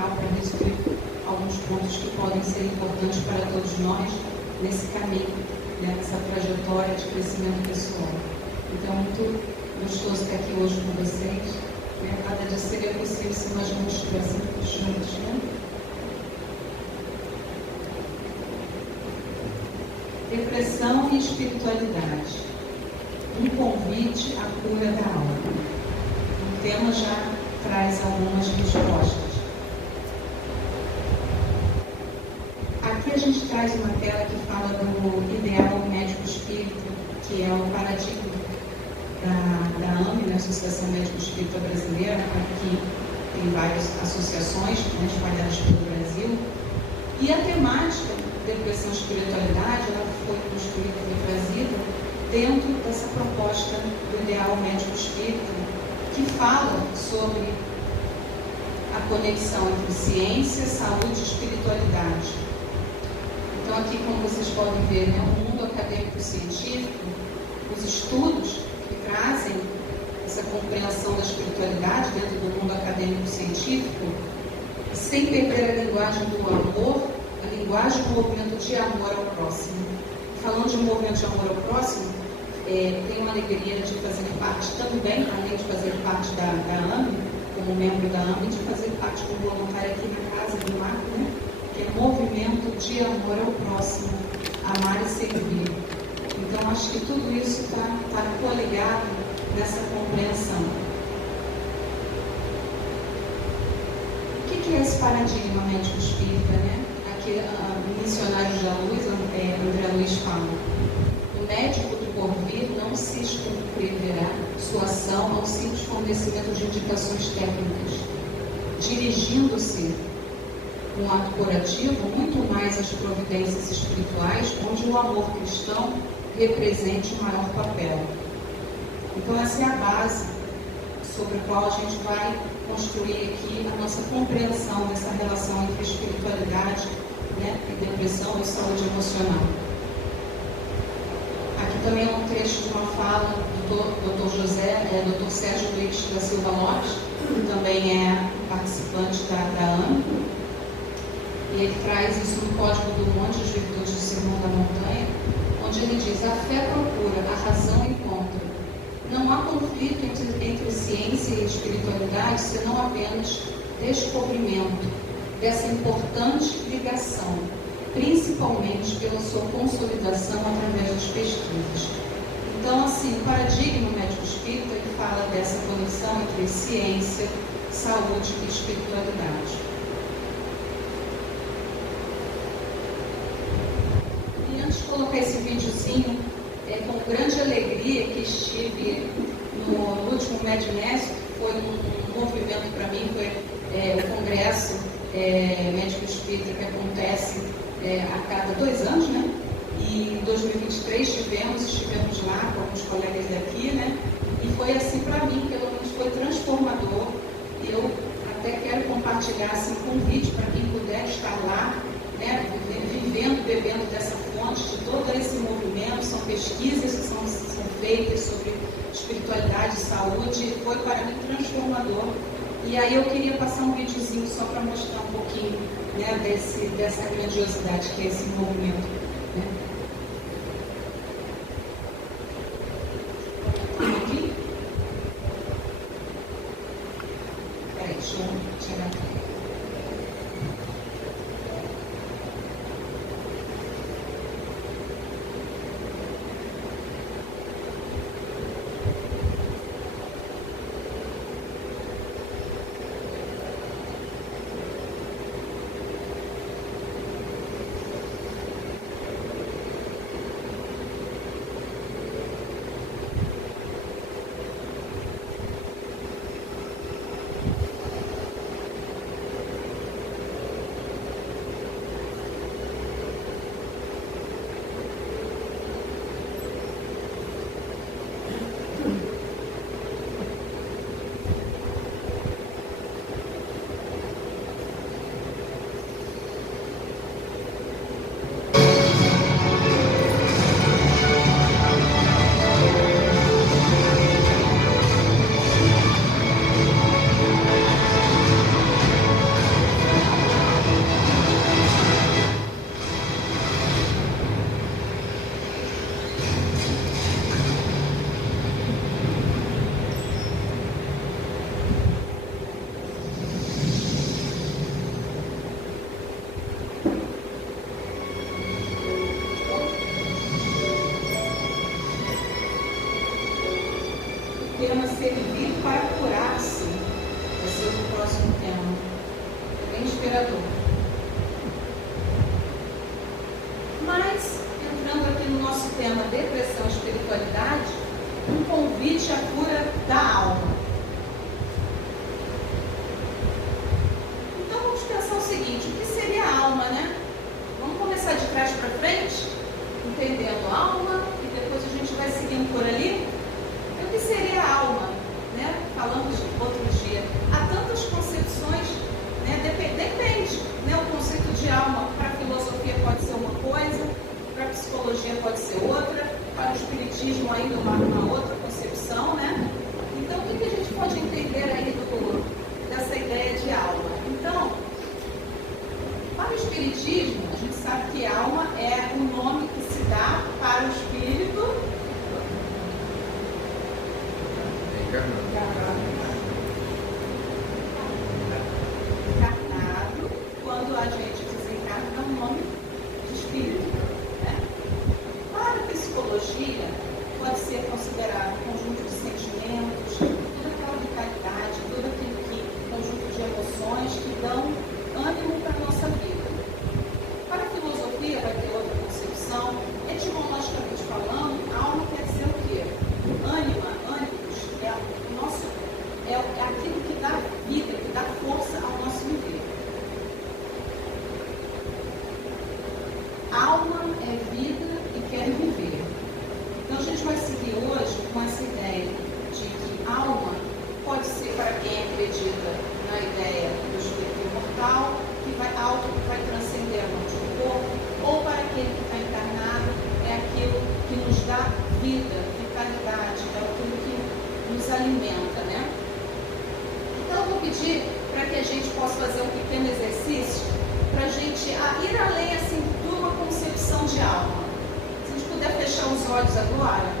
canal para resolver alguns pontos que podem ser importantes para todos nós nesse caminho, né, nessa trajetória de crescimento pessoal. Então, é muito gostoso estar aqui hoje com vocês. Né? Nada disso seria possível se nós não estivéssemos juntos, né? Depressão e espiritualidade. Um convite à cura da alma. O tema já traz algumas respostas. Aqui a gente traz uma tela que fala do ideal médico espírita, que é o paradigma da AME, né, Associação Médico Espírita Brasileira, que tem várias associações, né, espalhadas pelo Brasil. E a temática depressão e espiritualidade, ela foi construída, foi trazida dentro dessa proposta do ideal médico espírita, que fala sobre a conexão entre ciência, saúde e espiritualidade. Então aqui, como vocês podem ver, né, o mundo acadêmico-científico, os estudos que trazem essa compreensão da espiritualidade dentro do mundo acadêmico-científico, sem perder a linguagem do amor, a linguagem do movimento de amor ao próximo. Falando de movimento de amor ao próximo, tenho a alegria de fazer parte também, além de fazer parte da AME, como membro da AME, de fazer parte como voluntária aqui na Casa do Marco, né? Que é movimento de amor ao próximo, amar e servir. Então, acho que tudo isso está coligado nessa compreensão. O que é esse paradigma médico espírita, né? Aqui, o missionário da Luz, André Luiz fala: o médico do porvir não se circunscreverá sua ação ao simples fornecimento de indicações técnicas, dirigindo-se com um ato curativo muito mais às providências espirituais, onde o amor cristão represente o maior papel. Então, essa é a base sobre a qual a gente vai construir aqui a nossa compreensão dessa relação entre espiritualidade, né, e depressão e saúde emocional. Aqui também é um trecho de uma fala do Dr. Sérgio Luiz da Silva Lopes, que também é participante da AME, e ele traz isso no Código do Monte, as Virtudes do Sermão da Montanha, onde ele diz: a fé procura, a razão encontra. Não há conflito entre ciência e espiritualidade, senão apenas descobrimento dessa importante ligação, principalmente pela sua consolidação através das pesquisas. Então, assim, o paradigma médico espírita, ele fala dessa conexão entre ciência, saúde e espiritualidade. E antes de colocar esse videozinho, com grande alegria que estive no último Medmestre, que foi um movimento para mim, foi o Congresso Médico Espírita, que acontece a cada 2 anos, né? E em 2023 estivemos lá com alguns colegas daqui, né? E foi assim, para mim, pelo menos foi transformador. Eu até quero compartilhar assim, com um vídeo para quem puder estar lá, né? Vivendo, bebendo dessa fonte de todo esse movimento. São pesquisas que são feitas sobre espiritualidade e saúde. Foi para mim transformador. E aí eu queria passar um videozinho só para mostrar um pouquinho, né, dessa grandiosidade que é esse movimento, né? Aqui? Peraí, deixa eu tirar aqui. tema servir para curar-se. Vai ser o próximo tema. É bem inspirador. Mas, entrando aqui no nosso tema depressão e espiritualidade, um convite à cura da alma. Então vamos pensar o seguinte, o que seria a alma, né? Vamos começar de trás para frente, entendendo a alma, e depois a gente vai seguindo por ali. O que seria a alma? Né? Falamos outro dia. Há tantas concepções, né? Depende. Né? O conceito de alma para a filosofia pode ser uma coisa, para a psicologia pode ser outra, para o espiritismo ainda uma outra concepção, né? Então, o que a gente pode entender aí dessa ideia de alma? Então, para o espiritismo, a gente sabe que alma é o nome que se dá para o espírito encarnado. Quando a gente desencarna, dá um nome de espírito, né? Para a psicologia, pode ser considerado um conjunto de sentimentos, toda aquela vitalidade, todo aquele conjunto de emoções que dão ânimo para a nossa vida. Para a filosofia, vai ter outra concepção. Etimologicamente falando, a alma quer dizer o quê? Ânima, ânimos, é aquilo que dá vida, que dá força ao nosso viver. Alma é vida e quer viver. Então a gente vai seguir hoje com essa ideia de que alma pode ser para quem acredita na ideia do espírito imortal, que vai algo que vai transcender a morte do corpo, ou para aquele que está encarnado, é aquilo que nos dá vida, vitalidade, é aquilo que nos alimenta, né? Então eu vou pedir para que a gente possa fazer um pequeno exercício para a gente ir além assim de uma concepção de alma. Se a gente puder fechar os olhos agora,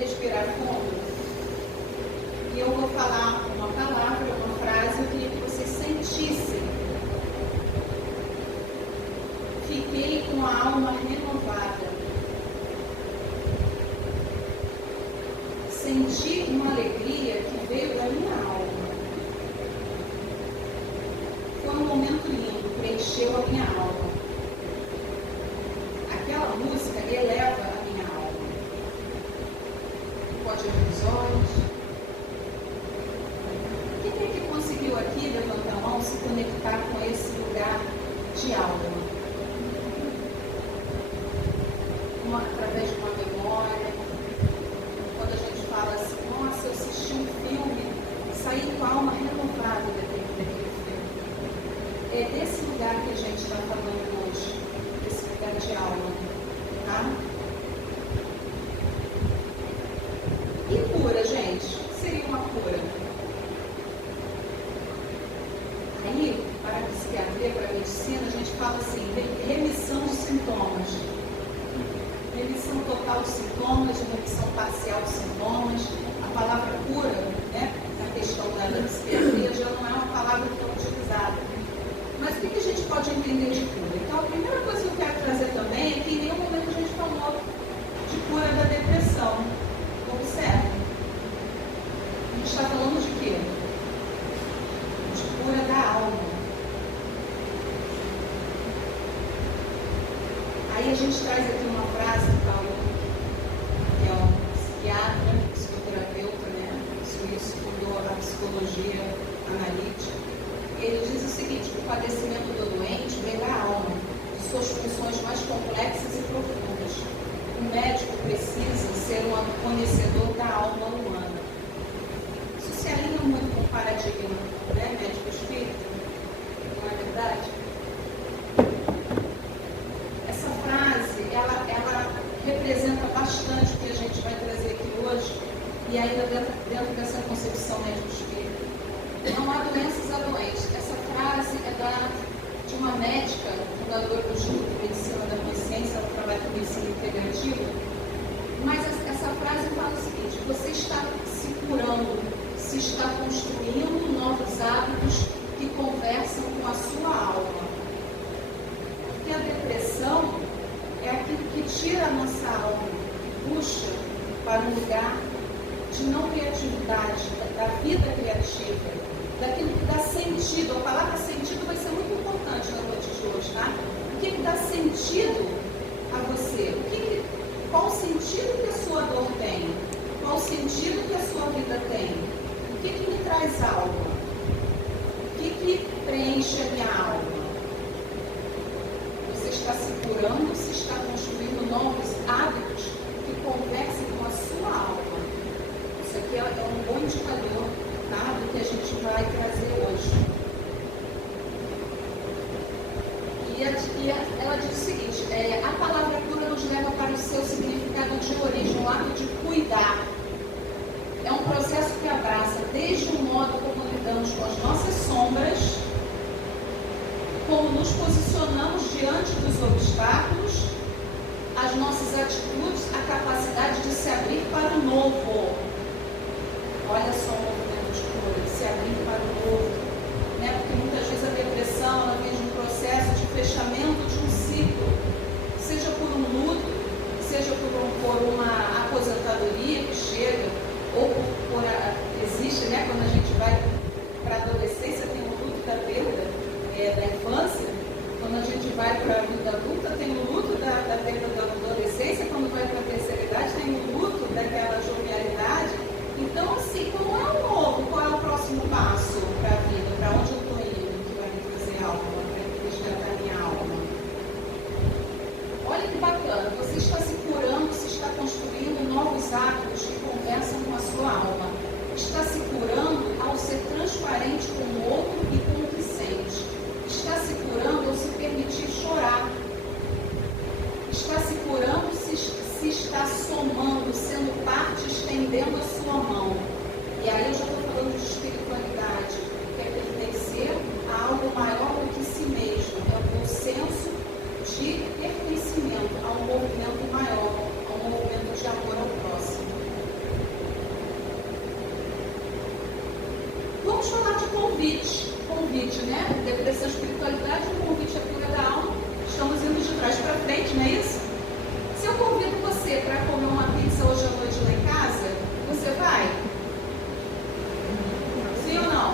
respirar fundo, e eu vou falar uma palavra, uma frase, eu queria que vocês sentissem. Fiquei com a alma renovada. Senti uma alegria que veio da minha alma. Foi um momento lindo, preencheu a minha alma. Aquela música eleva a minha alma. Pode abrir os olhos. Quem é que conseguiu aqui, levantar a mão, se conectar com esse lugar de alma? Através de uma memória. Quando a gente fala assim, nossa, eu assisti um filme, saí com a alma renovada daquele filme. É desse lugar que a gente está falando hoje, desse lugar de alma, tá? E cura, gente? Seria uma cura. Aí, para a psiquiatria, para a medicina, a gente fala assim, remissão de sintomas. Remissão total de sintomas, remissão parcial de sintomas. A palavra cura, né, na questão da psiquiatria, já não é uma palavra tão utilizada. Mas o que a gente pode entender de cura? Então, a primeira coisa que eu quero trazer também é que em nenhum momento a gente falou de cura da depressão. Observe. A gente está falando de quê? De cura da alma. Aí a gente traz aqui uma frase do Paulo, que é um psiquiatra, psicoterapeuta, né, suíço, fundou a psicologia analítica. Ele diz o seguinte, que o padecimento do doente vem da alma, de suas funções mais complexas e profundas. O médico precisa ser um conhecedor da alma humana. Isso se alinha muito com o paradigma, né, médico espírita, não é verdade? Ela representa bastante o que a gente vai trazer aqui hoje, e ainda dentro dessa concepção médico-espírita. Não há doenças a doentes. Essa frase é de uma médica, fundadora do Instituto de Medicina da Consciência, ela trabalha com medicina integrativa, mas essa frase fala o seguinte, você está se curando, se está construindo novos hábitos que conversam com a sua alma. Porque a depressão é aquilo que tira a nossa alma, puxa para um lugar de não criatividade, da vida criativa, daquilo que dá sentido. A palavra sentido vai ser muito importante na noite de hoje, tá? O que dá sentido a você? Qual o sentido que a sua dor tem? Qual o sentido que a sua vida tem? O que me traz alma? O que preenche a minha alma? Você está se curando, você está construindo novos hábitos que conversem com a sua alma. Isso aqui é um bom indicador, tá, do que a gente vai trazer hoje. E ela diz o seguinte, a palavra cura nos leva para o seu significado de origem, o ato de cuidar. É um processo que abraça desde o modo como lidamos com as nossas sombras, como nos posicionamos diante dos obstáculos, as nossas atitudes, a capacidade de se abrir para o novo. Olha só o movimento de cura, de se abrir para o novo. Né? Porque muitas vezes a depressão ela vem de um processo de fechamento de um ciclo, seja por um luto, seja por uma aposentadoria que chega, ou existe, né? Quando a gente vai para a adolescência, tem o luto da perda da infância. Quando a gente vai para a vida adulta, tem o luto da perda da adolescência. Quando vai para a terceira idade, tem o luto daquela jovialidade. Então, assim, como é o novo? Qual é o próximo passo para a vida? Para onde eu estou indo? Que vai me trazer alma? Vai me resgatar minha alma? Olha que bacana. Você está se curando, você está construindo novos hábitos que conversam com a sua alma. Está se curando ao ser transparente com o outro e com o que sente. Está se curando ao se permitir chorar. Está se curando se está somando, sendo parte, estendendo a sua mão. E aí eu já estou falando de espiritualidade, que é pertencer a algo maior do que si mesmo. É o meu senso de pertencimento a um movimento maior, a um movimento de amor ao próximo. Vamos falar de convite. Convite, né? Depressão, espiritualidade, um convite à cura da alma. Estamos indo de trás para frente, não é isso? Se eu convido você para comer uma pizza hoje à noite lá em casa, você vai? Sim ou não?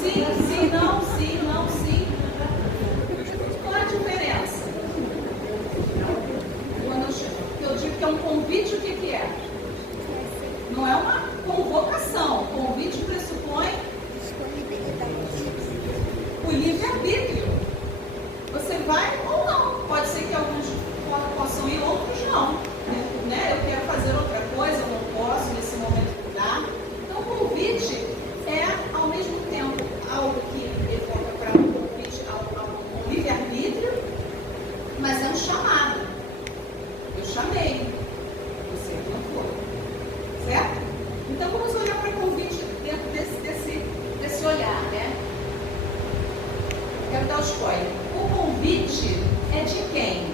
Sim, sim, não, sim, não, sim. Qual é a diferença? Quando eu digo que é um convite, o que é? Não é uma convocação. Convite pressupõe o livre-arbítrio. Você vai ou não. Pode ser que alguns possam ir, outros não. Né? Eu quero fazer outra coisa, eu não posso nesse momento mudar. Então, o convite é, ao mesmo tempo, algo que evoca para um convite ao livre-arbítrio, mas é um chamado. Eu chamei, você não foi. Certo? Então, vamos olhar para o convite dentro desse olhar, né? Quero dar o spoiler. O convite é de quem?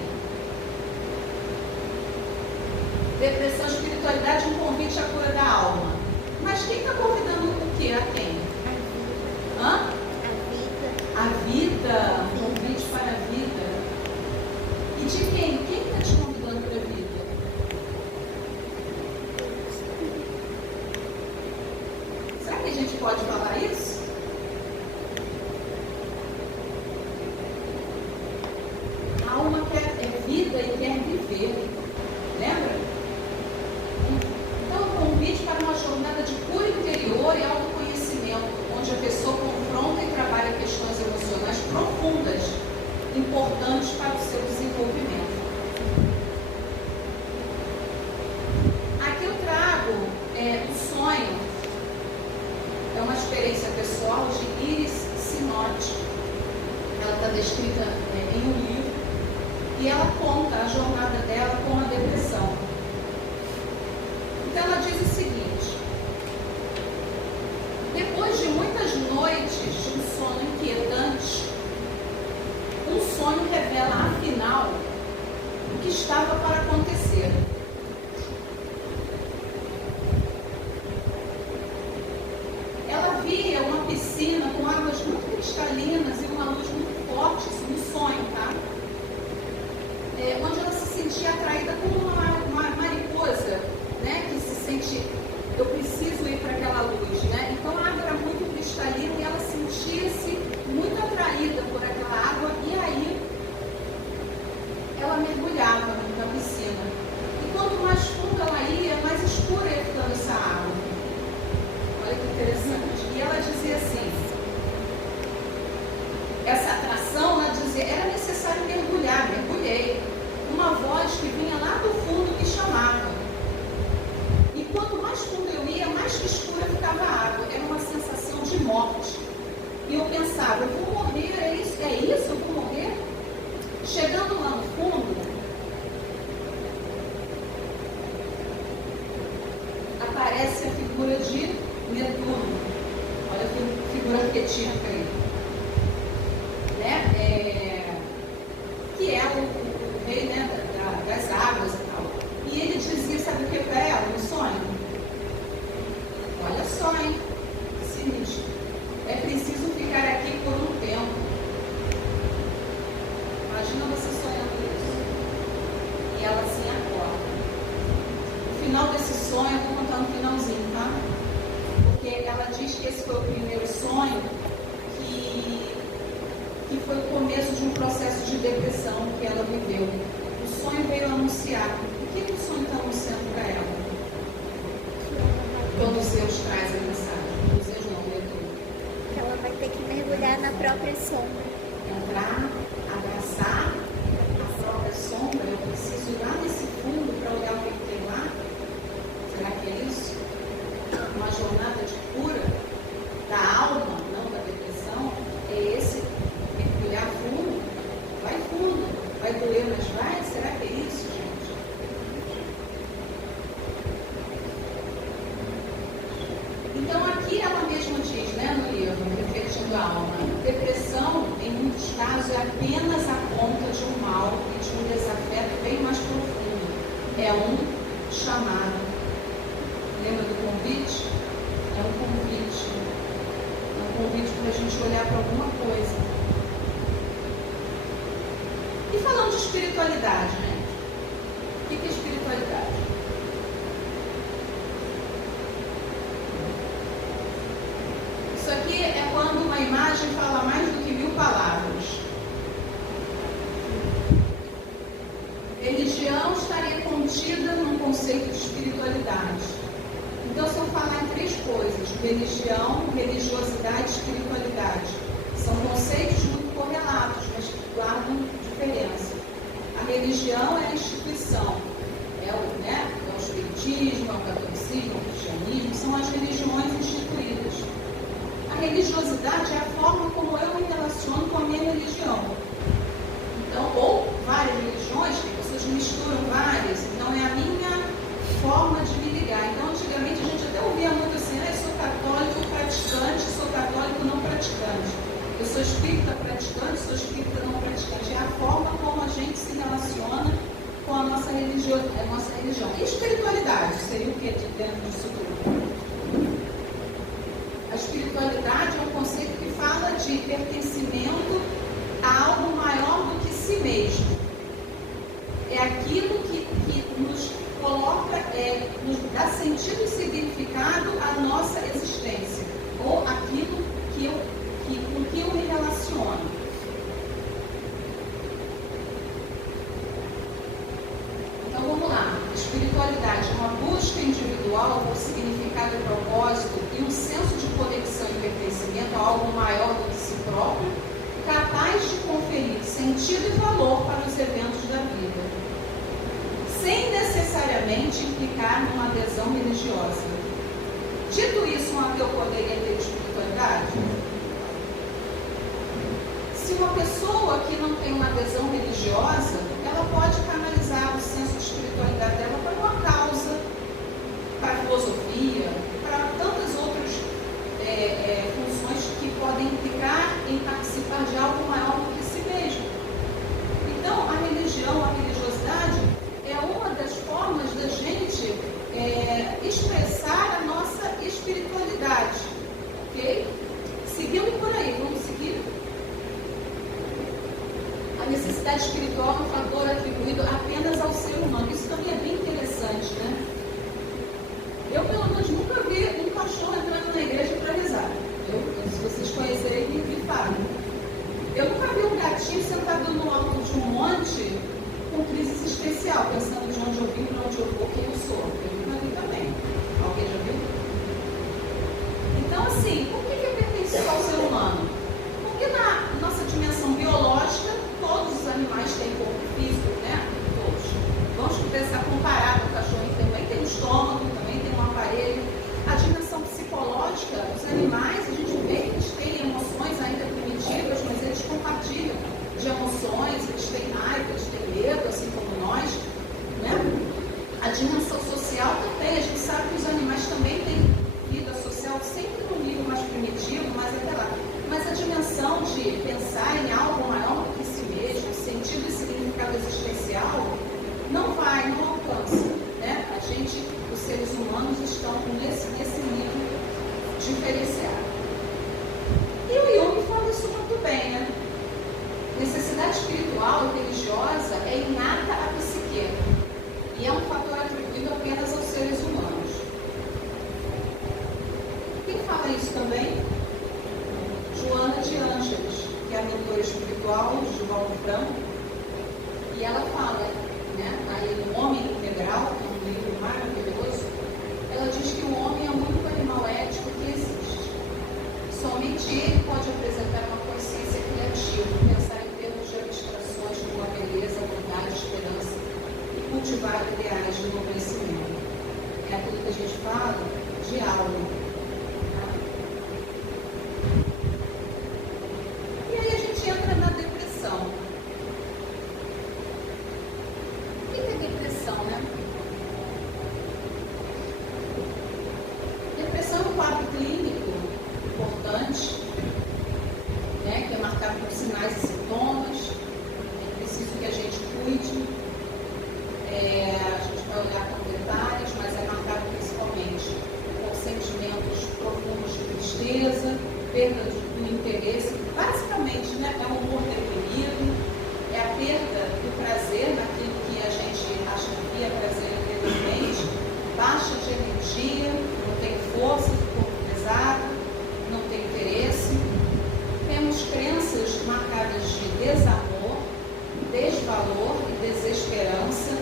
Depressão, espiritualidade, um convite à cura da alma. Mas quem está convidando o quê? A quem? Hã? A vida. Um convite para a vida. E de quem? Quem está te convidando para a vida? Será que a gente pode falar isso? A alma é vida e quer viver. Lembra? Então, o convite para uma jornada de cura interior e autoconhecimento, onde a pessoa confronta e trabalha questões emocionais profundas, importantes para o seu desenvolvimento. Aqui eu trago o sonho. É uma experiência pessoal de Iris Sinotti. Ela está descrita em um livro e ela conta a jornada dela com a depressão. Então ela diz o seguinte: depois de muitas noites de um sono inquietante, um sonho revela afinal o que estava para acontecer. Ela via uma piscina com águas muito cristalinas e uma luz muito forte, um sonho, tá? Onde ela se sentia atraída como uma aparece a figura de Netuno. Olha que figura arquetípica aí. Né? Que é o rei, né, das águas e tal. E ele dizia, sabe o que para ela no sonho? Olha só, hein? Sinistro. É preciso ficar aqui por um tempo. Imagina você sonhando isso. E ela assim acorda. No final desse sonho, eu vou contar no finalzinho, tá? Porque ela diz que esse foi o primeiro sonho que foi o começo de um processo de depressão que ela viveu. O sonho veio anunciar. O que o sonho está anunciando para ela? Todos Zeus traz a mensagem. Todos Zeus não, Netuno. Que ela vai ter que mergulhar na própria sombra. Entrar, abraçar a própria sombra. Eu preciso ir lá nesse fundo para olhar o que tem lá. Será que é isso? Uma jornada de cura da alma, não da depressão? É esse mergulhar fundo? Vai doer, mas vai? Será que é isso, gente? Então aqui ela mesma diz, né, no livro, Refletindo a Alma, depressão, em muitos casos, é apenas a ponta de um mal e de um desafeto bem mais profundo. É um chamado. Lembra do convite? É um convite. É um convite para a gente olhar para alguma coisa. E falando de espiritualidade, gente. O que é espiritualidade? Isso aqui é quando uma imagem fala mais do que 1000 palavras. Religião estaria contida num conceito de espiritualidade. Então, se eu falar em 3 coisas, religião, religiosidade e espiritualidade, são conceitos muito correlatos, mas que guardam diferença. A religião é a instituição, é o espiritismo, é o catolicismo, é o cristianismo, são as religiões instituídas. A religiosidade é a forma como eu me relaciono com a minha religião. Então, ou várias religiões, que pessoas misturam várias, então é a minha forma de me ligar. Então, antigamente a gente até ouvia muito assim, eu sou católico praticante, sou católico não praticante. Eu sou espírita praticante, sou espírita não praticante. É a forma como a gente se relaciona com a nossa religião. E espiritualidade seria o que dentro disso tudo? A espiritualidade é um conceito que fala de pertencimento a algo maior do que si mesmo. É aquilo que nos coloca, nos dá sentido e significado à nossa existência, ou aquilo com que eu me relaciono. Então vamos lá. Espiritualidade é uma busca individual por significado e propósito e um senso de conexão e pertencimento a algo maior do que si próprio, capaz de conferir sentido e valor para os eventos da vida, sem necessariamente implicar numa adesão religiosa. Dito isso, um ateu poderia ter espiritualidade? Se uma pessoa que não tem uma adesão religiosa, ela pode canalizar o senso de espiritualidade dela para uma causa, para a filosofia, para tantas outras funções que podem implicar em participar de algo maior do que si mesmo. Então, a religião, a religiosidade é uma das formas da gente expressar a nossa espiritualidade, ok? Seguindo por aí, vamos seguir? A necessidade espiritual é um fator atribuído apenas ao ser humano. Isso também é bem interessante, né? Eu, pelo menos, nunca vi um cachorro entrando na igreja para rezar. Se vocês conhecerem, me falem. Eu nunca vi um gatinho sentado no alto de um monte com crise existencial, pensando de onde eu vim, para onde eu vou, quem eu sou. Eu nunca vi também. Alguém já viu? Então, assim, por que pertence só ao ser humano? Porque na nossa dimensão biológica, todos os animais têm corpo físico, né? Todos. Vamos pensar comparado, o cachorro também tem um estômago, também tem um aparelho. A dimensão psicológica, os animais, a gente vê que eles têm emoções ainda primitivas, mas eles compartilham de emoções, eles têm raiva, eles têm medo, assim como nós, né? A dimensão social social também, a gente sabe que os animais também têm vida social, sempre no nível mais primitivo, mas até lá. Mas a dimensão de pensar em algo maior do que si mesmo, sentido e significado existencial, não alcança, né? A gente, os seres humanos, estão nesse nível diferenciado. E o Jung fala isso muito bem, né? Necessidade espiritual e religiosa é inata à psique e é um fator atribuído apenas aos seres humanos. Quem fala isso também? Joana de Ângeles, que é a mentora espiritual de Valdo Franco, e ela fala, né, aí no Homem Integral, que é um livro maravilhoso, ela diz que o homem é o único animal ético que existe. Somente ele pode apresentar uma consciência criativa, pensar em termos de abstrações como a beleza, a bondade, a esperança e cultivar ideais de enobrecimento. É aquilo que a gente fala de alma. E aí a gente entra na depressão. O que é depressão, né? Depressão é um quadro clínico importante, né, que é marcado por sinais e sintomas. É preciso que a gente cuide. A gente vai olhar com detalhes, mas é marcado principalmente por sentimentos profundos de tristeza, perda do interesse. Basicamente, né, é um humor deprimido, é a perda do prazer naquilo que a gente acha que é prazer anteriormente, baixa de energia, não tem força, de corpo pesado, não tem interesse. Temos crenças marcadas de desamor, desvalor e desesperança.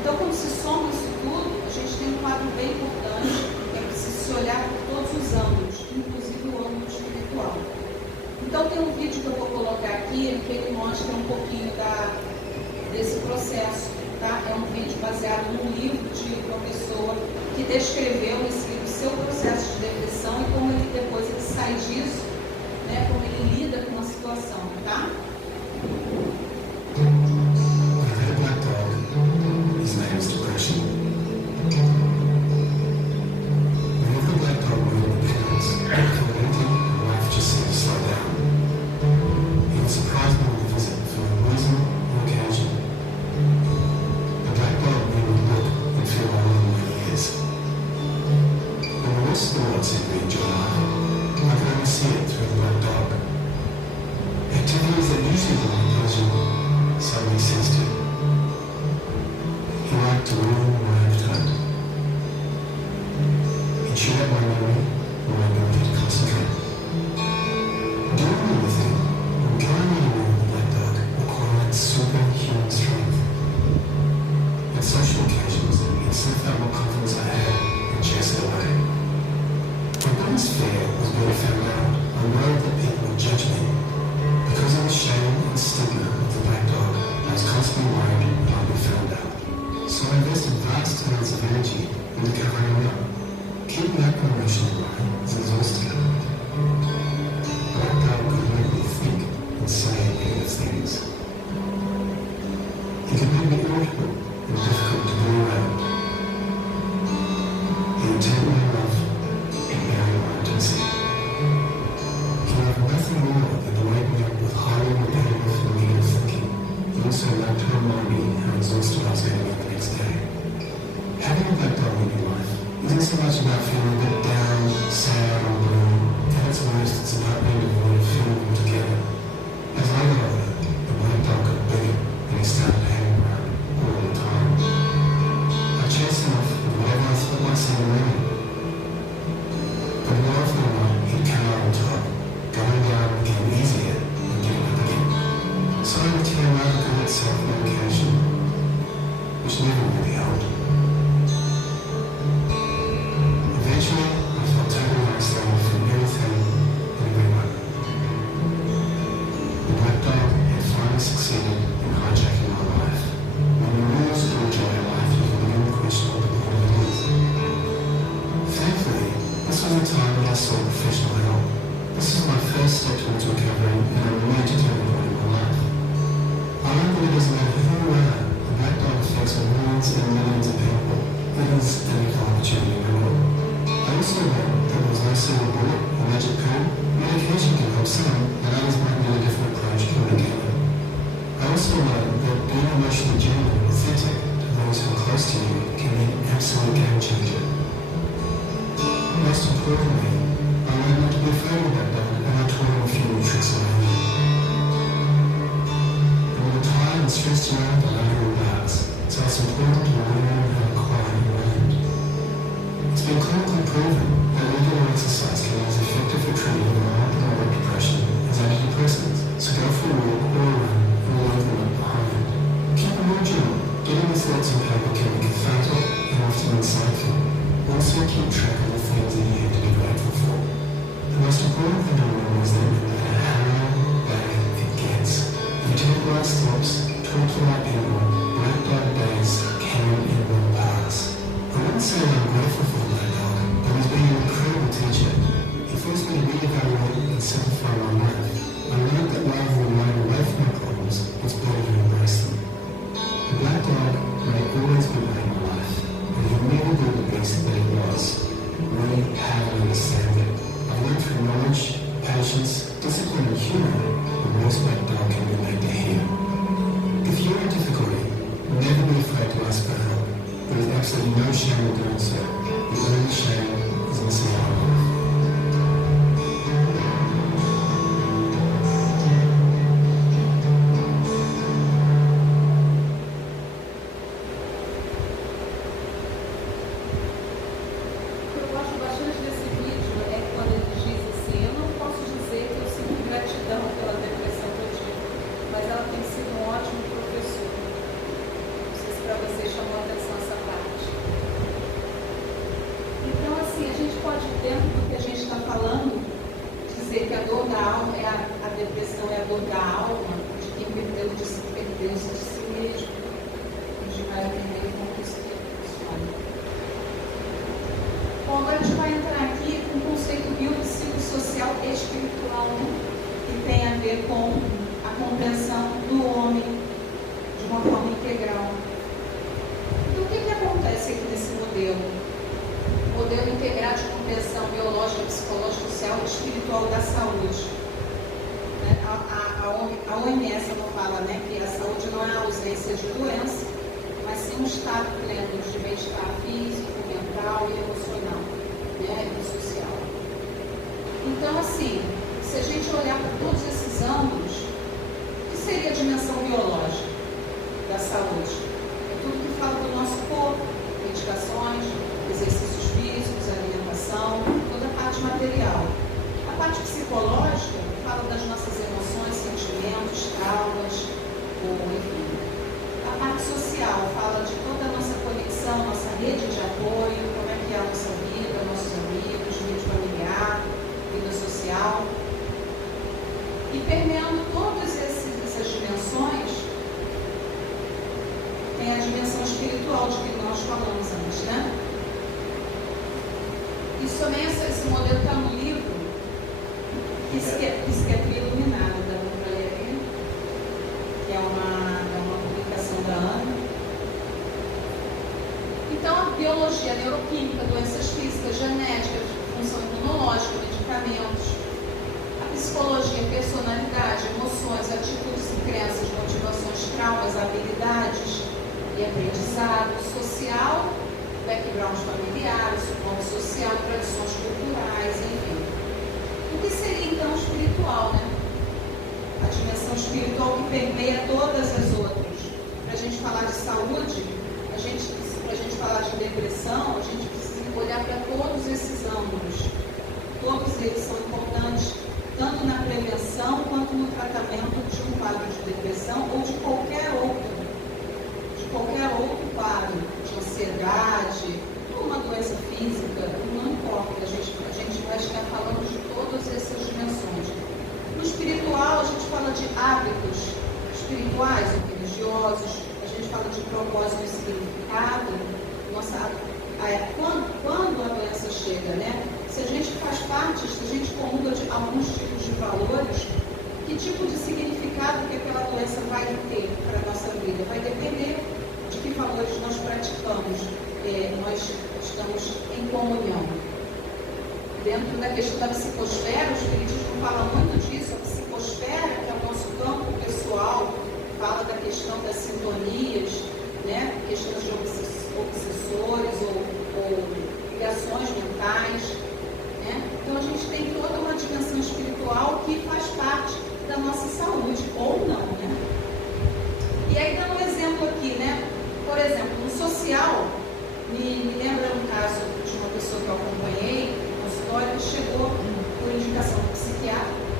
Então, quando se soma isso tudo, a gente tem um quadro bem importante, que é preciso se olhar por todos os ângulos, inclusive o ângulo espiritual. Então, tem um vídeo que eu vou colocar aqui, em que ele mostra um pouquinho desse processo. Tá? É um vídeo baseado num livro de uma pessoa que descreveu nesse livro o seu processo de depressão e como ele depois ele sai disso, né, como ele lida com a situação, tá? His name is depression. Whenever a black dog moved the parents, after anything, life just seemed to slow down. He would surprise me with a visit for a reason or occasion. The black dog made me look and feel older than what he is. When the rest of the world seemed to be enjoying life, I could only see it through the black dog. Activities that usually bring pleasure suddenly ceased to. He liked to ruin my appetite. He'd chew up my memory or my ability to concentrate. Doing anything, or going anywhere with a black dog required superhuman strength. At social occasions, he'd sniff out what confidence I had and chase it away. My biggest fear was being found out. I worried that people would judge me. Because of the shame and stigma of the black dog, I was constantly worried that I'd be found out. So I invested vast amounts of energy into covering it up. Keeping that promotion in mind is exhausting. Black dog could make me think and say negative things. He could make me irritable and difficult to be around. He would take my love and marry my intimacy. He loved nothing more than to wake me up with highly repetitive and negative thinking. He also loved to remind me how exhausted I was going to be the next day. Having a black dog in your life isn't so much about feeling a bit down, sad, or blue. At its worst, it's about being devoid of feeling them together. As I got older, the black dog got bigger and he started hanging around all the time. I chased him off with whatever I thought might seem around. But more often than not, he'd cower on top. Going down became easier than getting up again. So I would take rather good self-medication, which never really helped. Eventually, I felt totally isolated from everything and everyone. The black dog had finally succeeded in hijacking my life. When you lose or enjoy your life, you can begin to question what the point of it is. Thankfully, this was the time when I sought professional help. This is my first step towards recovery and a major turning point in my life. I learned that it doesn't matter who you are, the black dog affects millions and millions of people, whether also learned that there was no silver bullet or magic pill. Medication can help some, and others might need a different approach altogether. I also learned that being emotionally genuine and authentic to those who are close to you can be an absolute game changer. Most importantly, I learned not to be afraid of that dog, and I taught him a few more tricks around it. And when you're tired and stressed you out, the louder it barks. So it's important to learn how to quiet your mind. It's been clinically proven that regular exercise can be as effective for treating mild and moderate depression as antidepressants. So go for a walk or a run and leave them up behind. Keep a more journal. Getting your thoughts on paper can be cathartic and often insightful. Also keep track of the things that you have to be grateful for. The most important thing to remember is that no matter how bad it gets, if you take right steps, talk to the right people, black dark days can and will pass. I wouldn't say that I'm grateful for the Black Dog, but he's been an incredible teacher. He forced me to reevaluate and simplify my life. I learned that rather than running away from my problems, it's better to embrace them. The Black Dog may always be in my life, but he'll never be the beast that he was. We have to understand it. I've learned through knowledge, patience, discipline and humour, the most Black Dog can be made to heal. If you're in difficulty, never be afraid to ask for help. There is absolutely no shame in doing so. The only shame is missing out on life. Quando a doença chega, né? Se a gente faz parte, se a gente comunga de alguns tipos de valores, que tipo de significado que aquela doença vai ter para a nossa vida? Vai depender de que valores nós praticamos, nós estamos em comunhão. dentro da questão da psicosfera, o Espiritismo fala muito disso, a psicosfera, que é o nosso campo pessoal, fala da questão das sintonias, né? Questões de obsessores ou ligações mentais, né? Então a gente tem toda uma dimensão espiritual que faz parte da nossa saúde, ou não, né? E aí dando um exemplo aqui, né? Por exemplo, no social, me lembra um caso de uma pessoa que eu acompanhei, no consultório, que chegou por indicação do psiquiatra,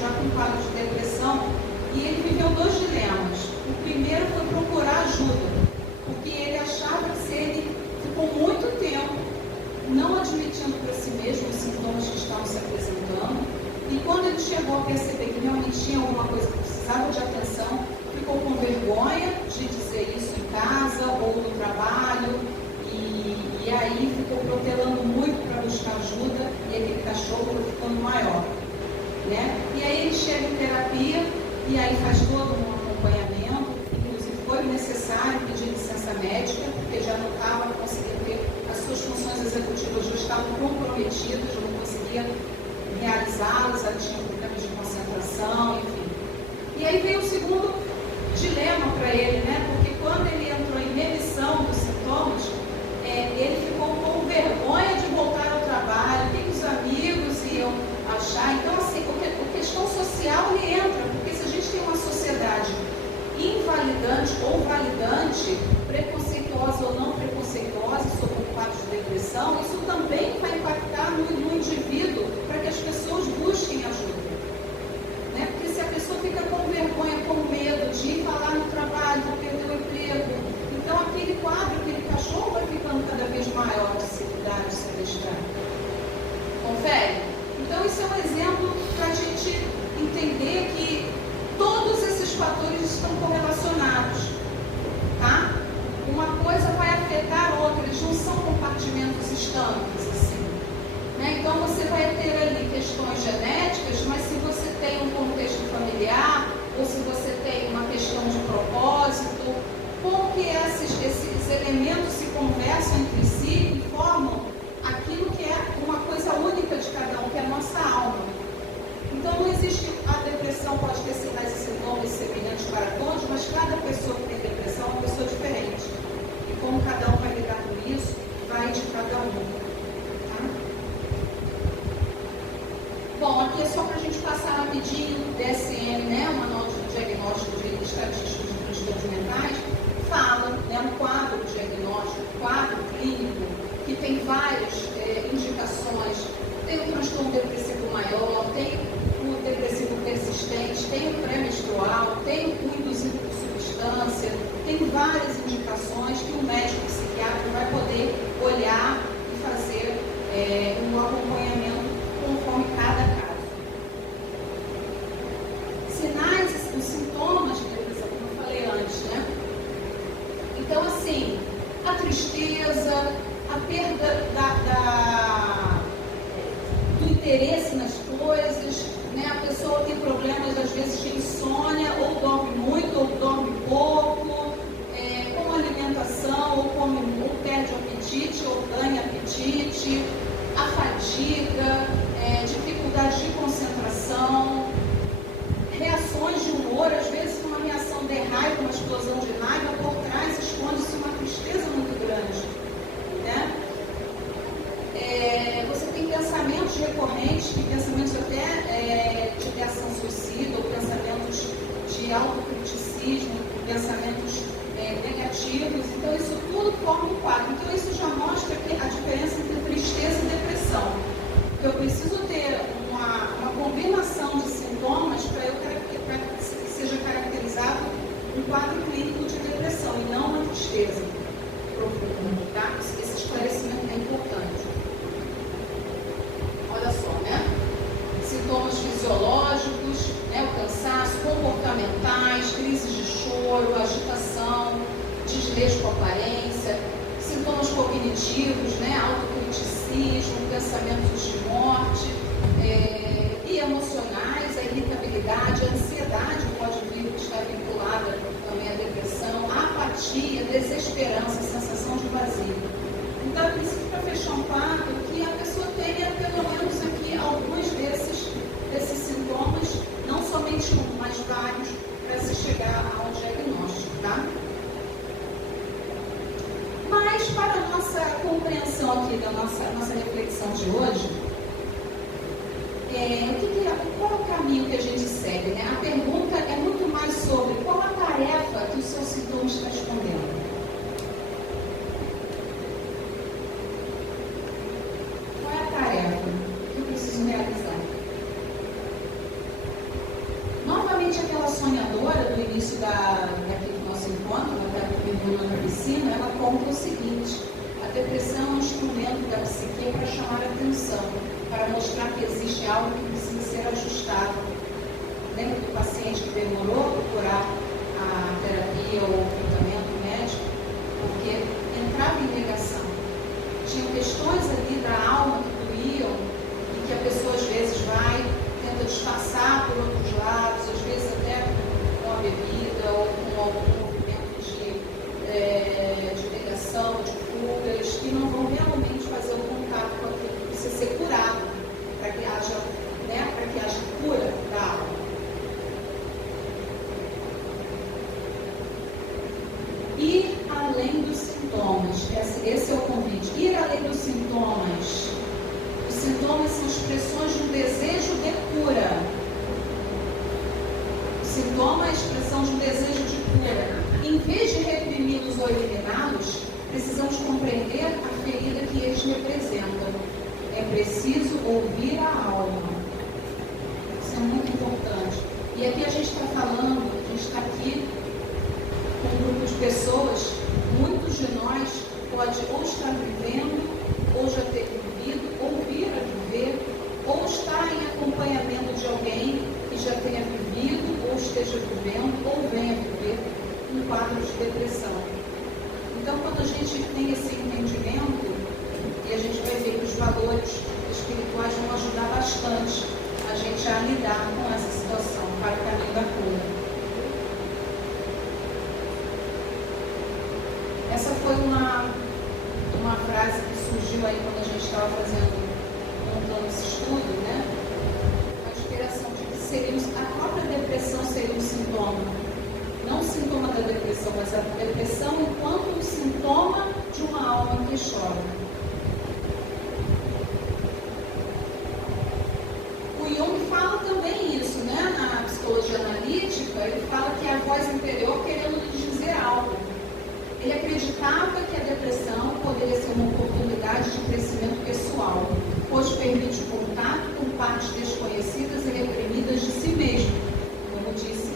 já com quadro de depressão, e ele viveu 2 dilemas. O primeiro foi procurar ajuda, porque ele achava que se ele ficou muito tempo não admitindo para si mesmo os sintomas que estavam se apresentando, e quando ele chegou a perceber que realmente tinha alguma coisa que precisava de atenção, ficou com vergonha de dizer isso em casa ou no trabalho, e aí ficou protelando muito para buscar ajuda, e aquele cachorro foi ficando maior, né? E aí ele chega em terapia, e aí faz todo um acompanhamento, inclusive foi necessário pedir licença médica, porque já não estava conseguindo ter as suas funções executivas, já estavam comprometidas, já não conseguia realizá-las, ela tinha problemas de concentração, enfim. E aí veio o segundo dilema para ele, né? Porque quando ele entrou em remissão dos sintomas, ele ficou com vergonha de voltar ao trabalho, o que os amigos iam achar. Então, assim, a questão social ele entra, porque se a gente tem uma sociedade invalidante ou validante, preconceituosa ou não preconceituosa sobre o quadro de depressão, isso também vai impactar no indivíduo para que as pessoas busquem ajuda. Né? Porque se a pessoa fica com vergonha, com medo de ir falar no trabalho, de perder o emprego, então aquele quadro, aquele cachorro vai ficando cada vez maior de se cuidar, de se adestrar. Confere? Então isso é um exemplo para a gente entender que todos esses fatores estão correlacionados, tá? Uma coisa vai afetar a outra, eles não são compartimentos estanques, assim. Né? Então você vai ter ali questões genéticas, mas se você tem um contexto familiar, ou se você tem uma questão de propósito, como que esses elementos se conversam entre si e formam aquilo que é uma coisa única de cada um, que é a nossa alma. Então não existe, a depressão pode ter sinais e sintomas semelhantes para todos, mas cada pessoa que tem depressão é uma pessoa diferente. E como cada um vai lidar com isso, vai de cada um. Tá? Bom, aqui é só para a gente passar rapidinho o DSM, né, o Manual de Diagnóstico de Estatísticos de Transtornos Mentais, fala, né, um quadro diagnóstico, quadro clínico, que tem várias indicações. Tem o transtorno depressivo maior, tem o depressivo persistente, tem o pré-menstrual, tem o induzido por substância, tem várias indicações que o médico psiquiatra vai poder olhar e fazer um acompanhamento conforme cada caso. Sinais, os sintomas de depressão, como eu falei antes, né? Então, assim, a tristeza, a perda do interesse nas coisas, né? A pessoa tem problemas, às vezes, de insônia, ou dorme muito, ou dorme pouco, com alimentação, ou perde o apetite, ou ganha apetite, a fadiga, dificuldade de concentração, reações de humor, às vezes uma reação de raiva, uma explosão de raiva, por trás esconde-se uma tristeza muito grande. Né? Você tem pensamentos recorrentes, pensamentos até de ideação suicida, ou pensamentos de autocriticismo, pensamentos negativos. Então isso tudo forma um quadro. Então isso já mostra a diferença entre tristeza e depressão. Eu preciso ter uma combinação de sintomas para que seja caracterizado um quadro clínico de depressão e não uma tristeza profunda, tá? Esse esclarecimento é importante. Olha só, né? Sintomas fisiológicos, né? O cansaço, comportamentais, crises de choro, agitação, desleixo com aparência, sintomas cognitivos, né? Autocriticismo, pensamentos de morte, e emocionais, a irritabilidade, a ansiedade pode vir, que está vinculada também à depressão, a apatia, desesperança, sensação de vazio. Então, eu preciso, para fechar um quadro, que a pessoa tenha questão aqui da nossa reflexão de hoje qual é o caminho que a gente segue, né? A pergunta é muito mais sobre qual a tarefa que o seu sintoma está escondendo. Qual é a tarefa que eu preciso realizar? Novamente, aquela sonhadora do início daquele nosso encontro, até mergulhando na piscina, ela conta o seguinte: a depressão é um instrumento da psique para chamar a atenção, para mostrar que existe algo que precisa ser ajustado. Lembra do paciente que demorou a procurar a terapia ou o tratamento médico porque entrava em negação? Tinha questões ali da alma que doíam e que a pessoa às vezes tenta disfarçar por outros lados, às vezes até com a bebida ou com algum movimento de negação, de fugas, que não vão realmente fazer o contato com aquilo que precisa ser curado, para que haja cura da alma. Ir além dos sintomas, esse é o convite. Ir além dos sintomas. Os sintomas são expressões de um desejo de cura. O sintoma é a expressão de um desejo de cura. Em vez de reprimi-los ou eliminá-los, precisamos compreender a ferida que eles representam. É preciso ouvir a alma. Isso é muito importante. E aqui a gente está falando, a gente está aqui com um grupo de pessoas, muitos de nós pode ou estar vivendo, ou já ter vivido, ou vir a viver, ou estar em acompanhamento de alguém que já tenha vivido, ou esteja vivendo, ou venha viver um quadro de depressão. Então, quando a gente tem esse entendimento, e a gente vai ver que os valores espirituais vão ajudar bastante a gente a lidar com essa situação, para o caminho da cura. Essa foi uma frase que surgiu aí quando a gente estava montando esse estudo, né? A inspiração de que a própria depressão seria um sintoma. Não o sintoma da depressão, mas a depressão enquanto um sintoma de uma alma que chora. O Jung fala também isso, né? Na psicologia analítica, ele fala que é a voz interior querendo lhe dizer algo. Ele acreditava que a depressão poderia ser uma oportunidade de crescimento pessoal, pois permite o contato com partes desconhecidas e reprimidas de si mesmo, como disse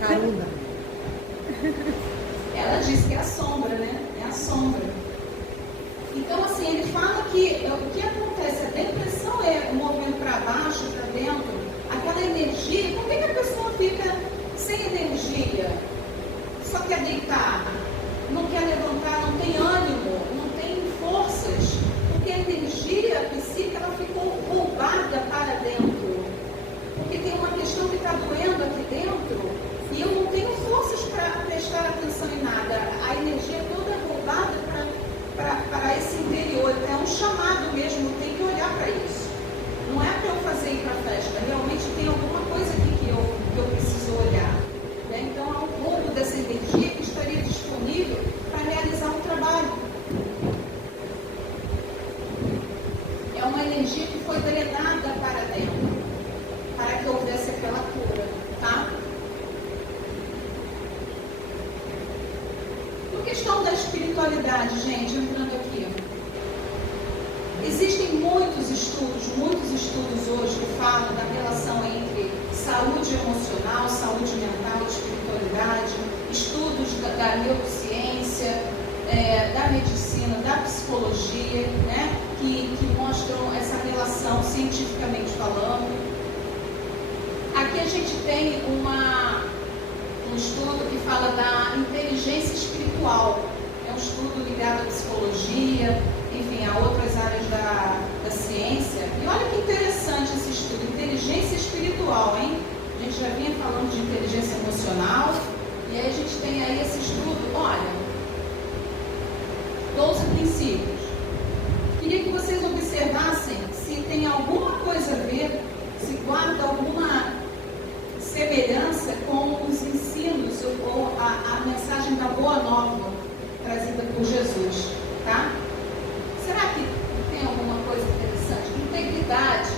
Caruna. Ela diz que é a sombra, né? É a sombra. Então, assim, ele fala que o que acontece, a depressão é um movimento para baixo, para dentro, aquela energia. Por que a pessoa fica sem energia? Só quer deitar, não quer levantar, não tem ânimo, não tem forças, porque a energia psíquica ela ficou roubada para dentro. Porque tem uma questão que está doendo aqui dentro e eu não tenho forças para prestar atenção em nada. A energia é toda roubada para esse interior. É um chamado mesmo, tem que olhar para isso. Não é para eu fazer ir para a festa, realmente tem alguma coisa aqui que eu preciso olhar. Né? Então há um roubo dessa energia que estaria disponível para realizar um trabalho. É uma energia que foi drenada para dentro, para que houvesse aquela cura, tá? Por questão da espiritualidade, gente, entrando aqui. Existem muitos estudos hoje que falam da relação entre saúde emocional, saúde mental, espiritualidade, estudos da neurociência, da medicina, da psicologia, né, que mostram essa relação cientificamente falando. Aqui a gente tem um estudo que fala da inteligência espiritual. É um estudo ligado à psicologia, enfim, a outras áreas da ciência. E olha que interessante esse estudo, inteligência espiritual, hein? A gente já vinha falando de inteligência emocional, e aí a gente tem aí esse estudo, olha, 12 princípios. Queria que vocês observassem se tem alguma coisa a ver, se guarda alguma semelhança com os ensinos ou a mensagem da Boa Nova trazida por Jesus, tá? Será que tem alguma coisa interessante? Integridade,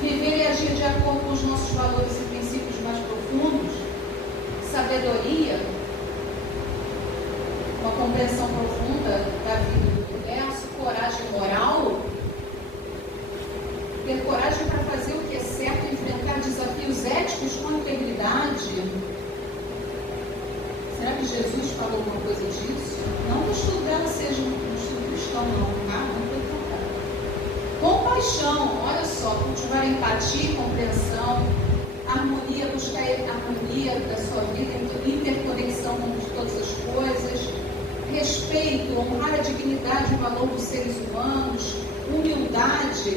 viver e agir de acordo com os nossos valores e princípios mais profundos, sabedoria, uma compreensão profunda da vida do universo, coragem moral, ter coragem para fazer o que é certo, enfrentar desafios éticos com integridade. Será que Jesus falou alguma coisa disso? Não que o estudo dela seja um estudo cristão, não, tá? Não foi tratado. Compaixão, olha só, cultivar empatia e compreensão, harmonia, buscar a harmonia da sua vida, interconexão com todas as coisas, respeito, honrar a dignidade e o valor dos seres humanos, humildade,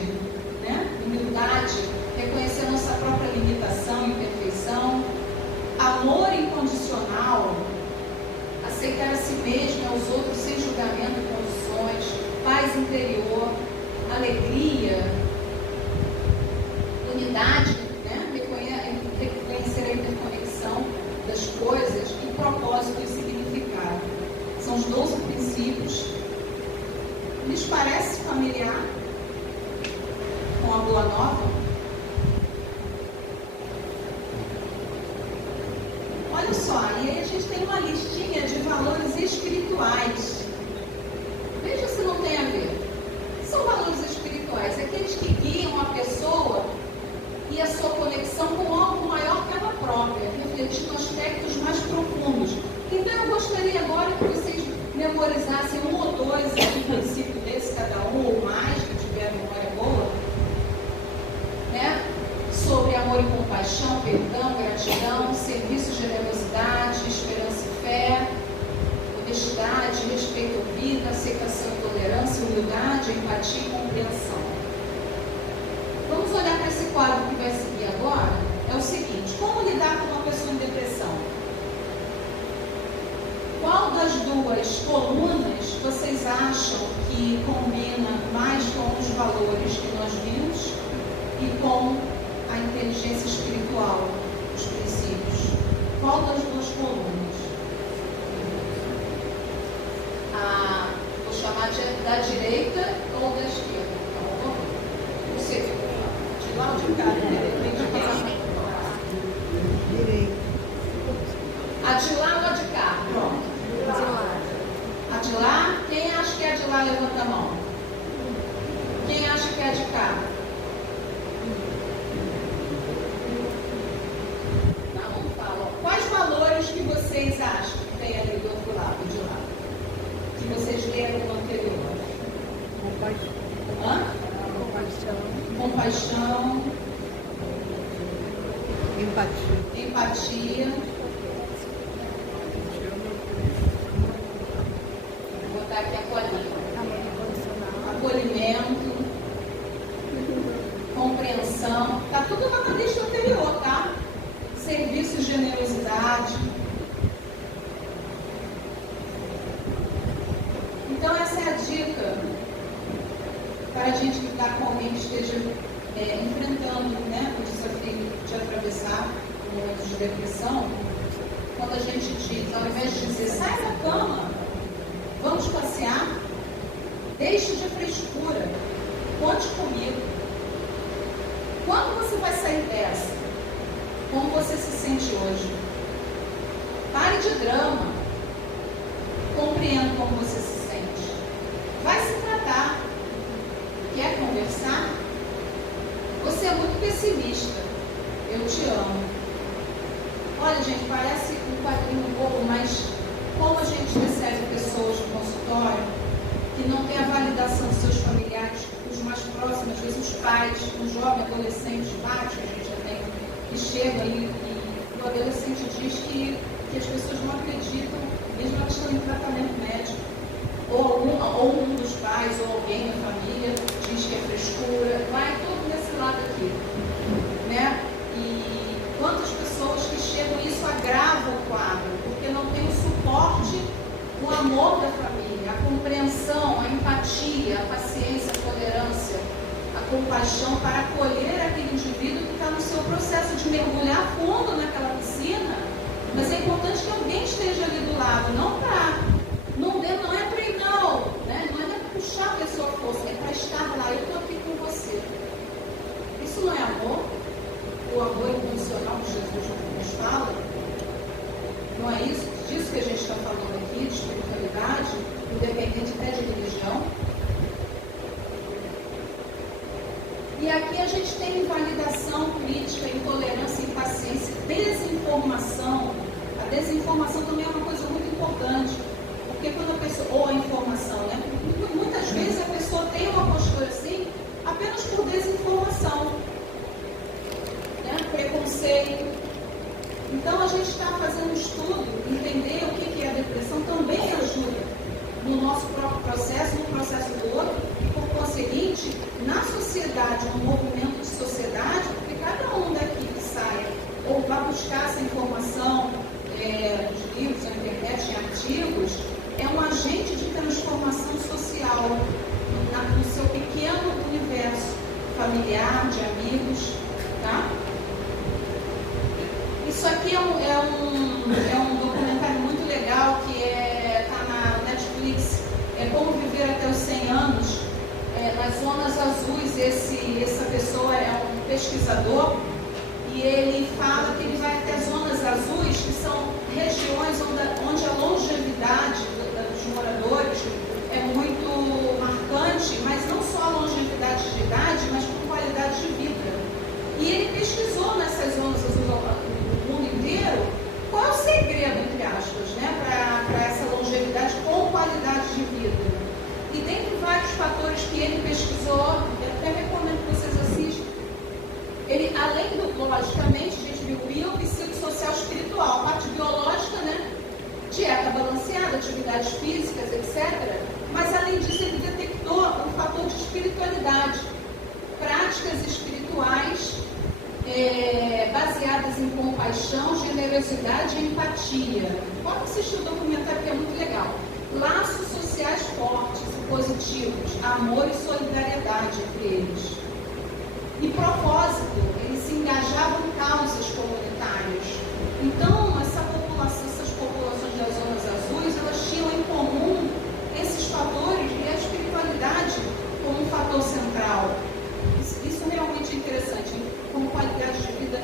né? Humildade, reconhecer a nossa própria limitação e imperfeição, amor incondicional, aceitar a si mesmo e aos outros sem julgamento e condições, paz interior, alegria, unidade, né? Reconhecer a interconexão das coisas e propósito e significado. São os 12 princípios. Lhes parece familiar com a Boa Nova? Olha só, e aí a gente tem uma listinha de valores espirituais. Veja se não tem a ver. São valores espirituais, aqueles que guiam a pessoa e a sua conexão com algo maior que ela própria, refletindo aspectos mais profundos. Então eu gostaria agora que vocês memorizassem um ou dois princípios desse, cada um ou mais, que tiver memória boa, né? Sobre amor e compaixão, perdão, gratidão, serviço, generosidade, esperança e fé, honestidade, respeito à vida, aceitação e tolerância, humildade, empatia e compreensão. Vamos olhar para esse quadro que vai seguir agora. É o seguinte: como lidar com uma pessoa em depressão? Qual das duas colunas vocês acham que combina mais com os valores que nós vimos e com a inteligência espiritual, os princípios? Qual das duas colunas? Vou chamar da direita ou da esquerda? Não sei, de lá ou de cá? Direito. A de lá ou a de cá? Pronto. A de lá? Quem acha que é a de lá, levanta a mão. Quem acha que é a de cá? Não fala. Quais valores que vocês acham que tem ali do outro lado, de lá? Que vocês leram no anterior? Compaixão. Compaixão. Empatia. Empatia. Vou botar aqui acolhimento. Compreensão. Está tudo na lista anterior, tá? Serviço e generosidade. Então essa é a dica para a gente lidar com alguém que esteja enfrentando, né, o desafio de atravessar um momento de depressão. Quando a gente diz, ao invés de dizer, sai da cama, vamos passear, deixe de frescura, conte comigo. Quando você vai sair dessa? Como você se sente hoje? Pare de drama. Compreenda como você se sente. Vai se tratar. Quer conversar? Você é muito pessimista. Eu te amo. Olha, gente, parece um quadrinho bobo, mas como a gente recebe pessoas no consultório que não tem a validação dos seus familiares, os mais próximos, às vezes os pais, um jovem adolescente, vários que a gente já tem, que chega ali e o adolescente diz que as pessoas não acreditam, mesmo elas estão em tratamento médico. Ou um dos pais, ou alguém da família diz que é frescura, vai tudo nesse lado aqui, né? E quantas pessoas que chegam, isso agrava o quadro, porque não tem o suporte, o amor da família, a compreensão, a empatia, a paciência, a tolerância, a compaixão para acolher aquele indivíduo que está no seu processo de mergulhar fundo naquela piscina, mas é importante que alguém esteja ali do lado, não é para ir não, né? Não é para puxar a pessoa a força, é para estar lá, eu estou aqui com você. Isso não é amor? O amor incondicional que Jesus nos fala? Não é isso? Disso que a gente está falando aqui, de espiritualidade, independente até de religião. E aqui a gente tem invalidação, crítica, intolerância, impaciência, desinformação. A desinformação também é uma coisa muito importante, porque quando a pessoa, ou a informação, né? Muitas vezes a pessoa tem uma postura assim, apenas por desinformação, né? Preconceito. Então a gente está fazendo um estudo, entender o que é a depressão também ajuda no nosso próprio processo, no processo do outro, e por conseguinte, na sociedade, no movimento de sociedade, porque cada um daqui que sai ou vai buscar essa informação nos livros, na internet, em artigos, é um agente de transformação social no seu pequeno universo familiar, de amigos, tá? Isso aqui é um documentário muito legal que está na Netflix, Como Viver até os 100 anos, nas zonas azuis. Essa pessoa é um pesquisador e ele fala que ele vai até zonas azuis, que são regiões onde a longevidade dos moradores é muito marcante, mas não só a longevidade de idade, mas com qualidade de vida. E ele pesquisou nessas zonas azuis no mundo inteiro qual é o segredo, entre aspas, né, para essa longevidade com qualidade de vida. E dentre vários fatores que ele pesquisou, eu até recomendo que vocês assistam, ele, além do, logicamente, a gente viu biopsicossocial espiritual, a parte biológica, né, dieta balanceada, atividades físicas, etc. Mas, além disso, ele detectou um fator de espiritualidade, práticas espirituais baseadas em compaixão, generosidade e empatia. Pode assistir o documentário, que é muito legal. Laços sociais fortes e positivos, amor e solidariedade entre eles. E propósito, eles se engajavam em causas comunitárias. Então, essas populações das zonas azuis, elas tinham em comum esses fatores e a espiritualidade como um fator central. Isso realmente é interessante, como qualidade de vida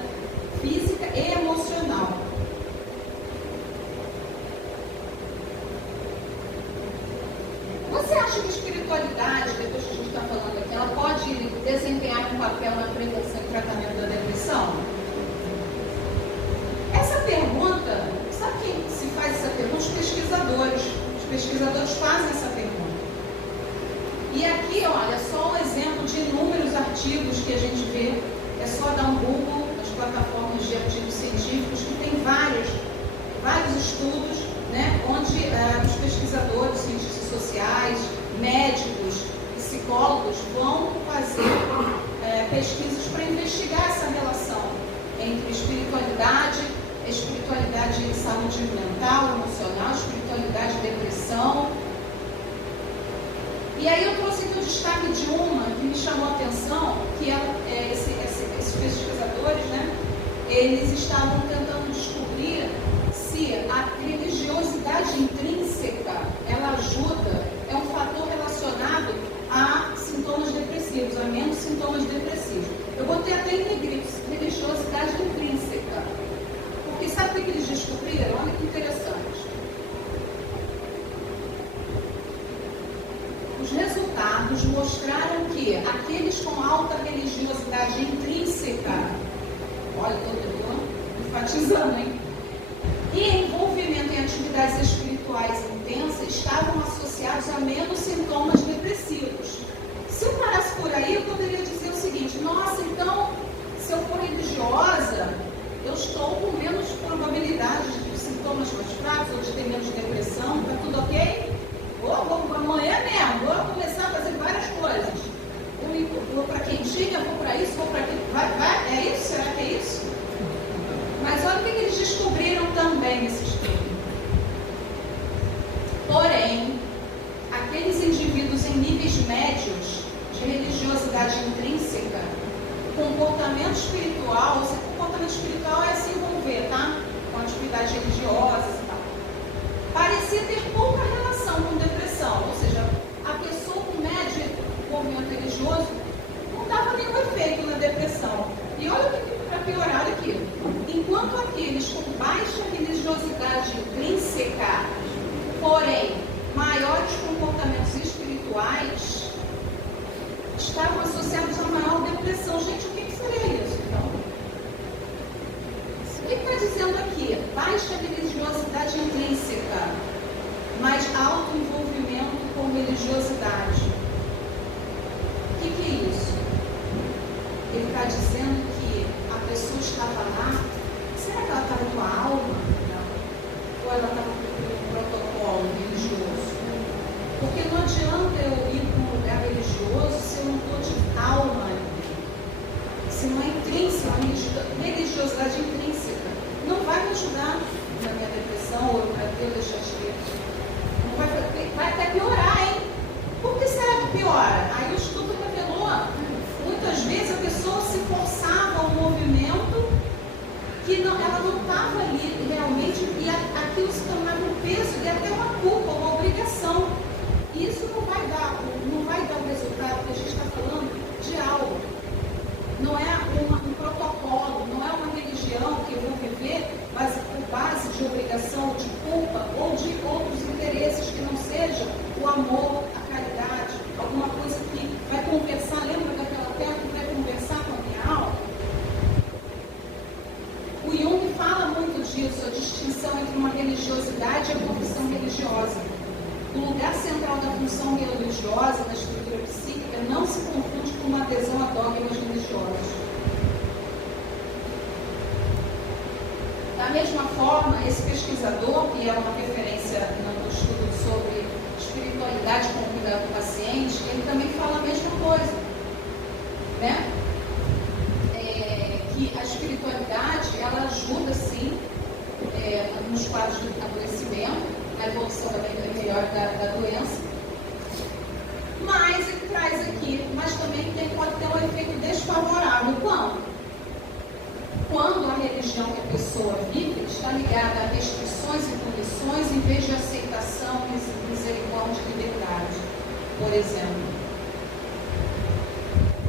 física e emocional. Você acha que a espiritualidade, depois que a gente está falando aqui, ela pode desempenhar um papel na prevenção e tratamento da depressão? Essa pergunta, sabe quem se faz essa pergunta? Os pesquisadores. Os pesquisadores fazem essa pergunta. E aqui, olha, só um exemplo de inúmeros artigos que a gente vê. É só dar um Google nas plataformas de artigos científicos, que tem vários estudos, né, onde os pesquisadores, cientistas sociais, médicos, psicólogos vão fazer pesquisas para investigar essa relação entre espiritualidade e saúde mental, emocional, espiritualidade e depressão. E aí eu trouxe aqui o destaque de uma que me chamou a atenção, que esses pesquisadores, né, eles estavam tentando descobrir se a religiosidade intrínseca, ela ajuda, é um fator relacionado a sintomas depressivos, a menos sintomas depressivos. Eu botei até em negrito, religiosidade intrínseca. Porque sabe o que eles descobriram? Olha que interessante. Os resultados mostraram que aqueles com alta religiosidade intrínseca, olha, estou enfatizando, hein? E envolvimento em atividades espirituais intensas estavam associados a menos sintomas depressivos. Se eu parasse por aí, eu poderia dizer o seguinte: nossa, então, se eu for religiosa, eu estou com menos probabilidade de sintomas mais fracos ou de ter menos depressão, está tudo ok? Vou amanhã mesmo, vou começar a fazer várias coisas. Vou para quentinha, vou para isso, vou para aquilo. Vai, é isso? Será que é isso? Mas olha o que eles descobriram também nesse estudo. Porém, aqueles indivíduos em níveis médios de religiosidade religiosidade intrínseca, comportamento espiritual, o comportamento espiritual é se envolver, tá? Com atividades religiosas e tal. Parecia ter pouca relação com depressão, ou seja, a pessoa com médio movimento religioso não dava nenhum efeito na depressão. E olha para piorar aqui, enquanto aqueles com baixa religiosidade intrínseca, porém maiores comportamentos espirituais, estavam associados a maior depressão. Gente, o que seria isso, então? O que está dizendo aqui? Baixa religiosidade intrínseca, mas alto envolvimento com religiosidade. O que é isso? Ele está dizendo que a pessoa estava lá, será que ela estava com a alma? Não. Ou ela estava com um protocolo religioso? Porque não adianta eu ir para um lugar religioso se eu não estou de alma ali. Se não é intrínseca, a religiosidade intrínseca não vai me ajudar na minha depressão ou para eu deixar de ter. Não vai até piorar, hein? Por que será que piora? Aí o estudo revelou, muitas vezes a pessoa se forçava ao movimento que ela não estava ali realmente e aquilo se tornava um peso e até uma culpa, uma obrigação. E isso não vai dar o resultado que a gente está falando de algo. Não é um protocolo, não é uma religião que eu vou viver por base de obrigação, de culpa ou de outros interesses que não seja o amor, a caridade, alguma coisa que vai conversar, lembra daquela tela que vai conversar com a minha alma? O Jung fala muito disso, a distinção entre uma religiosidade e a confissão religiosa. O lugar central da função religiosa na estrutura psíquica não se confunde com uma adesão a dogmas religiosos. Da mesma forma, esse pesquisador, que é uma referência no estudo sobre espiritualidade com o cuidado do paciente, ele também fala a mesma coisa, né? Que a espiritualidade, ela ajuda, sim, nos quadros de adoecimento, na evolução da melhora da doença, mas ele traz aqui, mas também pode ter um efeito desfavorável. Quando a religião que a pessoa vive está ligada a restrições e punições em vez de aceitação, misericórdia e liberdade, por exemplo.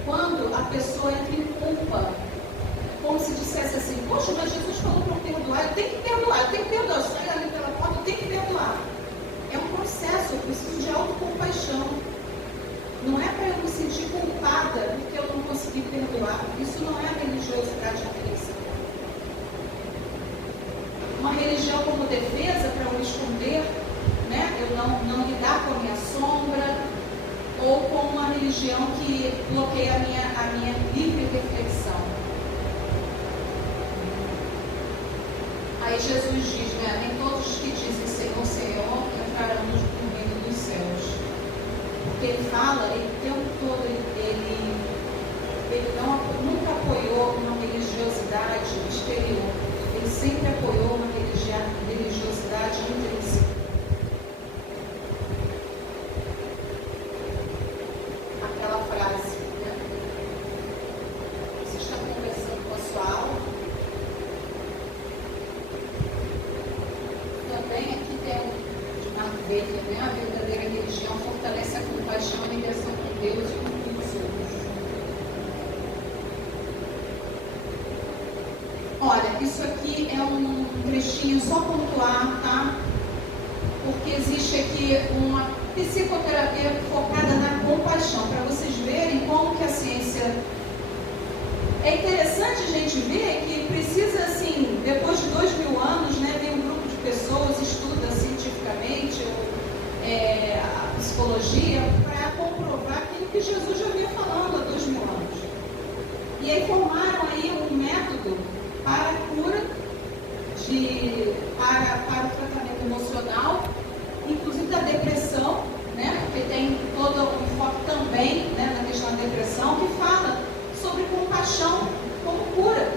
Quando a pessoa entra em culpa, como se dissesse assim, poxa, mas Jesus falou para eu perdoar, eu tenho que perdoar, eu saio ali pela porta, eu tenho que perdoar. É um processo, eu preciso de autocompaixão. Não é para eu me sentir culpada porque eu não consegui perdoar. Isso não é a religiosidade intrínseca. Uma religião como defesa para eu me esconder, né? Eu não lidar com a minha sombra, ou com uma religião que bloqueia a minha livre reflexão. Aí Jesus diz, né? Nem todos os que dizem Senhor, Senhor entrarão no reino dos céus. Porque ele fala, ele o tempo todo, ele nunca apoiou uma religiosidade exterior. Ele sempre apoiou uma religiosidade intrínseca. Aquela frase, né? Você está conversando com a sua alma. Também aqui tem uma verde, né? A verdadeira religião fortalece a compaixão e a ligação com Deus e com os outros. Olha, isso aqui é um trechinho só pontuar, tá? Porque existe aqui uma psicoterapia focada na compaixão, para vocês verem como que a ciência... É interessante a gente ver que precisa, assim, depois de 2000 anos, né, vem um grupo de pessoas, estuda cientificamente a psicologia, para comprovar aquilo que Jesus já vinha falando há 2000 anos. E aí formaram aí um método para a cura, para o tratamento emocional, inclusive da depressão, né? Porque tem todo o enfoque também, né, na questão da depressão, que fala sobre compaixão como cura.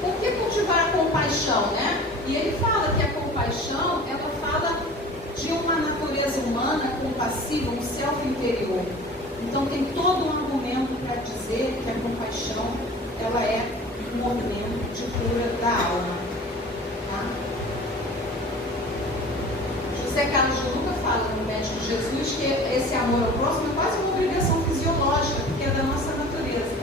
Por que cultivar a compaixão, né? E ele fala que a compaixão, ela fala de uma natureza humana compassiva, um self interior. Então tem todo um argumento para dizer que a compaixão ela é um movimento de cura da alma. Tá? José Carlos de Luca fala no Médico Jesus que esse amor ao próximo é quase uma obrigação fisiológica, porque é da nossa natureza.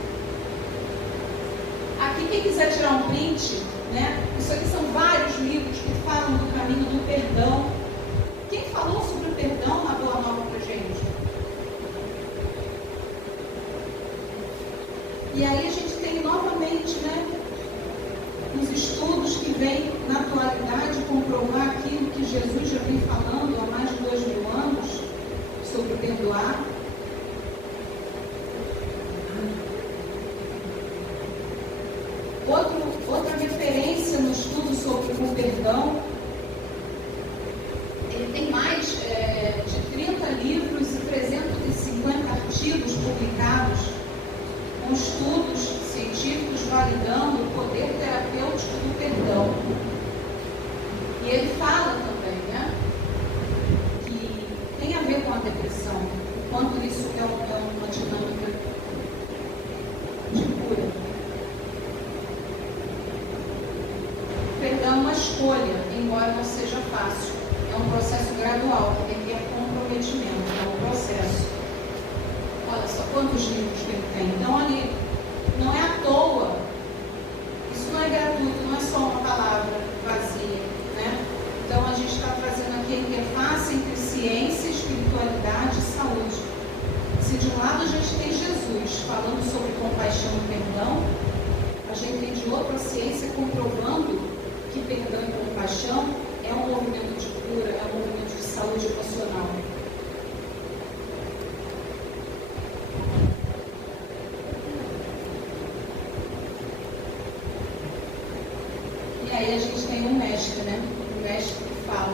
Aqui, quem quiser tirar um print, né? Isso aqui são vários livros que falam do caminho do perdão. Quem falou sobre o perdão na Boa Nova pra gente? E aí a gente tem novamente, né, os estudos que vêm na atualidade comprovar aquilo que Jesus já vem falando há mais de 2000 anos sobre perdoar. Outra referência no estudo sobre o perdão, ele tem mais de 30 livros e 350 artigos publicados com estudos científicos validando o poder terapêutico do perdão. E ele fala também, né, que tem a ver com a depressão, o quanto isso é uma dinâmica de cura. Perdão é uma escolha, embora não seja fácil. É um processo gradual, que requer comprometimento, é um processo. Olha só quantos livros que ele tem. Então, ali, não é à toa, isso não é gratuito, não é só uma palavra vazia, né? Então, a gente está trazendo aqui a interface entre ciência, espiritualidade e saúde. Se de um lado a gente tem Jesus falando sobre compaixão e perdão, a gente tem de outra a ciência comprovando que perdão e compaixão é um movimento de cura, é um movimento de saúde emocional. E aí a gente tem um mestre, né? Um mestre que fala: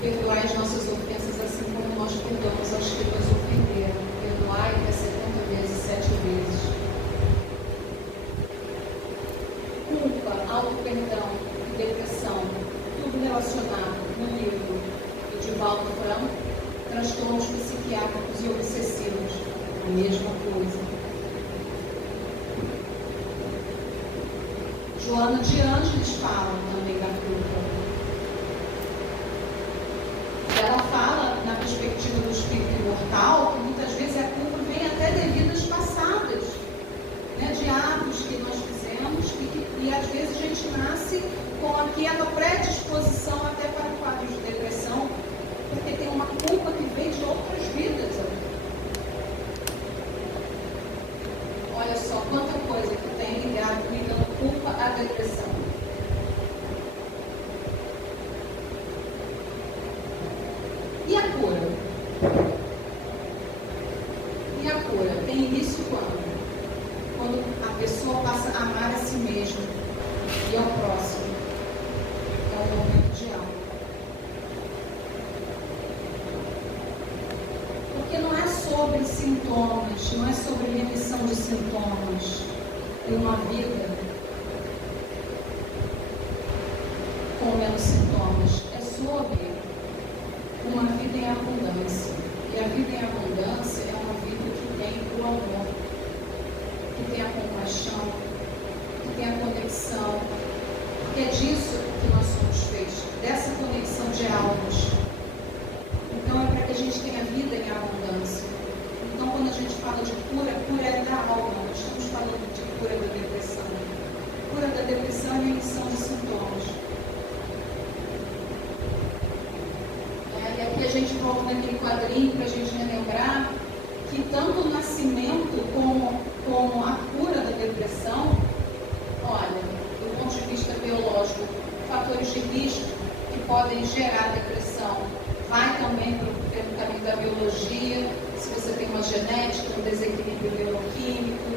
perdoai as nossas ofensas assim como nós perdoamos aos que nos ofenderam. Perdoai até 70 vezes, 7 vezes. Culpa, auto-perdão e depressão, tudo relacionado no livro do Divaldo Franco, transtornos psiquiátricos e obsessivos, a mesma coisa. Joana de Ângeles fala também da culpa. Ela fala, na perspectiva do espírito imortal, que muitas vezes a culpa vem até de vidas passadas, né, de atos que nós fizemos e às vezes a gente nasce com aquela predisposição até para quadros de depressão, porque tem uma culpa que vem de outras vidas. Olha só quanta coisa que tem ligando culpa à depressão. E a cura? E a cura tem início quando? Quando a pessoa passa a amar a si mesma e ao próximo. É um momento de alma. Porque não é sobre sintomas, não é sobre remissão de sintomas em uma vida com menos sintomas. É sobre uma vida em abundância. E a vida em abundância é uma vida que tem o amor, que tem a compaixão, que tem a conexão, porque é disso que nós somos feitos, dessa conexão de almas. Então é para que a gente tenha vida em abundância. Então quando a gente fala de cura, cura é da alma, nós estamos falando de cura da depressão. Cura da depressão é remissão de sintomas. E aqui a gente volta naquele quadrinho para a gente relembrar que tanto o nascimento como a cura da depressão, olha, do ponto de vista biológico, fatores de risco que podem gerar depressão, vai também pelo caminho da biologia, se você tem uma genética, um desequilíbrio bioquímico,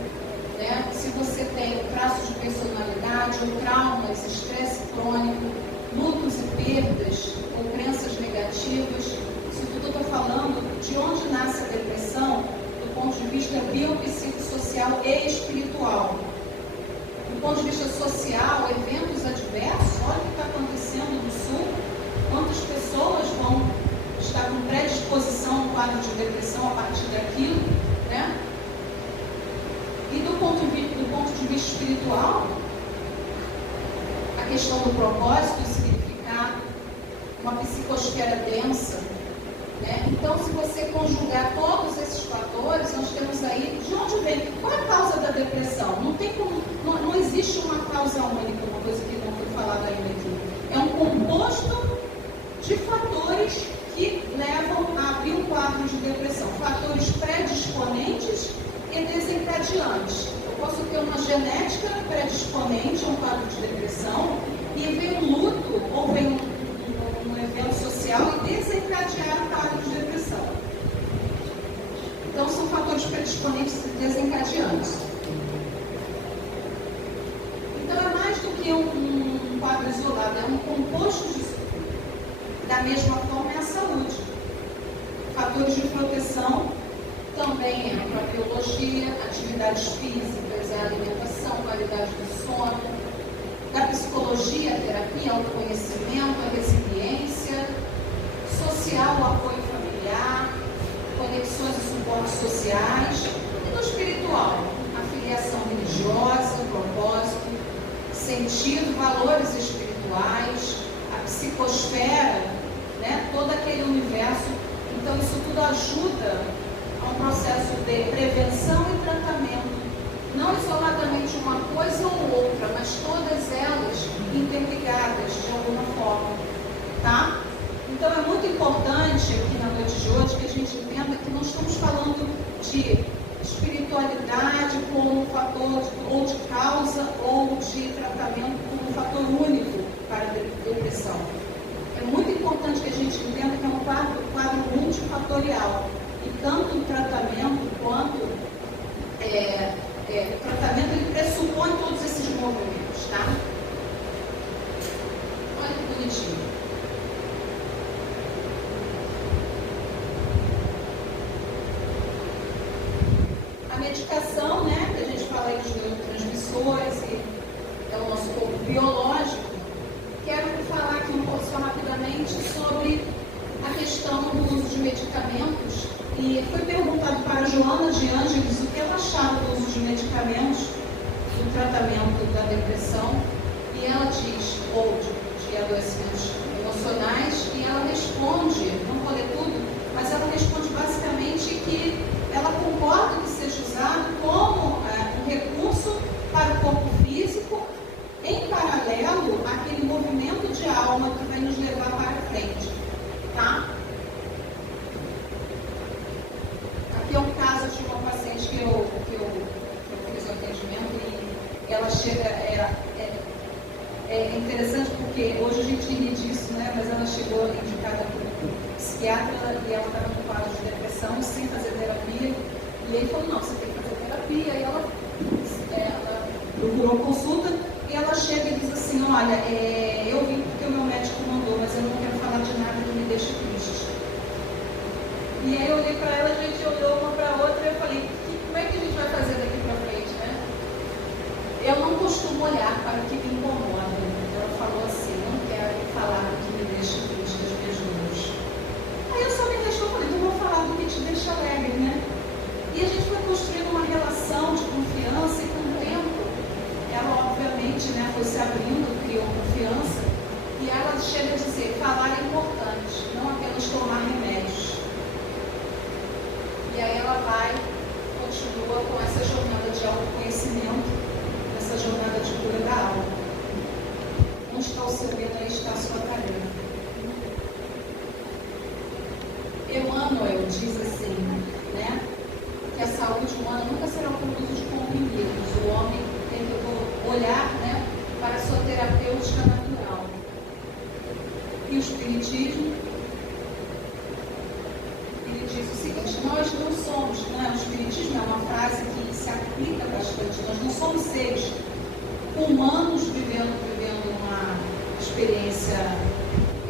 né? Se você tem traços de personalidade, ou traumas, estresse crônico, lutos e perdas, ou crenças negativas, isso tudo eu estou falando de onde nasce a depressão, do ponto de vista biopsicossocial e espiritual. Do ponto de vista social, eventos adversos, olha o que está acontecendo no Sul, quantas pessoas vão está com predisposição a um quadro de depressão a partir daquilo, né? E do ponto de vista espiritual, a questão do propósito e significado, uma psicosfera densa, né? Então, se você conjugar todos esses fatores, nós temos aí, de onde vem? Qual é a causa da depressão? Não tem como, não existe uma causa única, uma coisa que não foi falada ainda aqui. É um composto de fatores que levam a abrir um quadro de depressão. Fatores predisponentes e desencadeantes. Eu posso ter uma genética predisponente a um quadro de depressão e vem um luto ou vem um evento social e desencadear o quadro de depressão. Então, são fatores predisponentes e desencadeantes. Então, é mais do que um quadro isolado, é um composto disso. Da mesma forma, é a saúde. Fatores de proteção também é a biologia, atividades físicas, a alimentação, qualidade do sono. Da psicologia, a terapia, autoconhecimento, a resiliência. Social, o apoio familiar, conexões e suportes sociais. E no espiritual, a filiação religiosa, propósito, sentido, valores espirituais, a psicosfera, né, todo aquele universo. Então, isso tudo ajuda a um processo de prevenção e tratamento, não isoladamente uma coisa ou outra, mas todas elas interligadas de alguma forma, tá? Então, é muito importante aqui na noite de hoje que a gente entenda que não estamos falando de espiritualidade como fator ou de causa ou de tratamento como um fator único para a depressão. É muito importante que a gente entenda que é um quadro multifatorial. E tanto o tratamento quanto o tratamento ele pressupõe todos esses movimentos, tá? Olha que bonitinho. A medicação, né, que a gente fala aí dos neurotransmissores, e é o nosso corpo biológico. Quero falar aqui um pouco só rapidamente sobre a questão do uso de medicamentos. E foi perguntado para a Joana de Ângeles o que ela achava do uso de medicamentos no tratamento da depressão. E ela diz, ou de adoecimentos emocionais, e ela responde, não vou ler tudo, mas ela responde basicamente que ela concorda que seja usado como um recurso para o corpo físico, em paralelo àquele movimento de alma que vai nos levar para frente, tá? Aqui é um caso de uma paciente que eu fiz o atendimento e ela chega, é interessante porque hoje a gente ri disso, né? Mas ela chegou indicada por um psiquiatra e ela estava no quadro de depressão sem fazer terapia. E ele falou, não, você tem que fazer terapia. E ela procurou consulta. E ela chega e diz assim, olha, eu vim porque o meu médico mandou, mas eu não quero falar de nada que me deixe triste. E aí eu olhei para ela, a gente olhou uma para a outra e eu falei, como é que a gente vai fazer daqui para frente, né? Eu não costumo olhar para o que me incomoda. Ela falou assim, não quero falar do que me deixa triste, das minhas dores. Aí eu só me deixou, falei, então vou falar do que te deixa alegre, né? E a gente foi construindo uma relação de confiança e com o tempo ela obviamente, né, foi se abrindo, criou confiança, e ela chega a dizer, falar é importante, não apenas tomar remédios. E aí ela continua com essa jornada de autoconhecimento, essa jornada de cura da alma. Onde está o seu medo, aí está a sua tarefa. Emmanuel diz assim, né, que a saúde humana nunca será um produto de comprimidos. O homem tem que olhar, né, para a sua terapêutica natural. E o Espiritismo, ele diz o seguinte, nós não somos, né, o Espiritismo é uma frase que se aplica bastante, nós não somos seres humanos vivendo uma experiência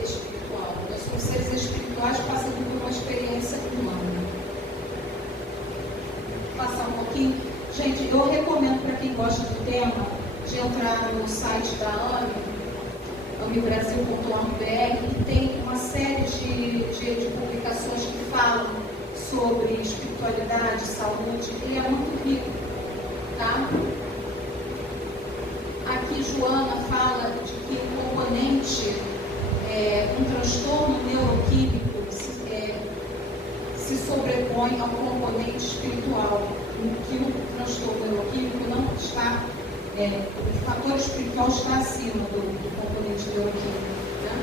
espiritual, nós somos seres espirituais passando por uma experiência humana. Passar um pouquinho. Gente, eu recomendo para quem gosta do tema de entrar no site da AME ambrasil.org.br, e tem uma série de publicações que falam sobre espiritualidade, saúde. Ele é muito rico, tá? Aqui Joana fala de que o componente, um transtorno neuroquímico se sobrepõe ao componente espiritual, em que o transtorno neuroquímico não está, o fator espiritual está acima do componente neuroquímico. Né?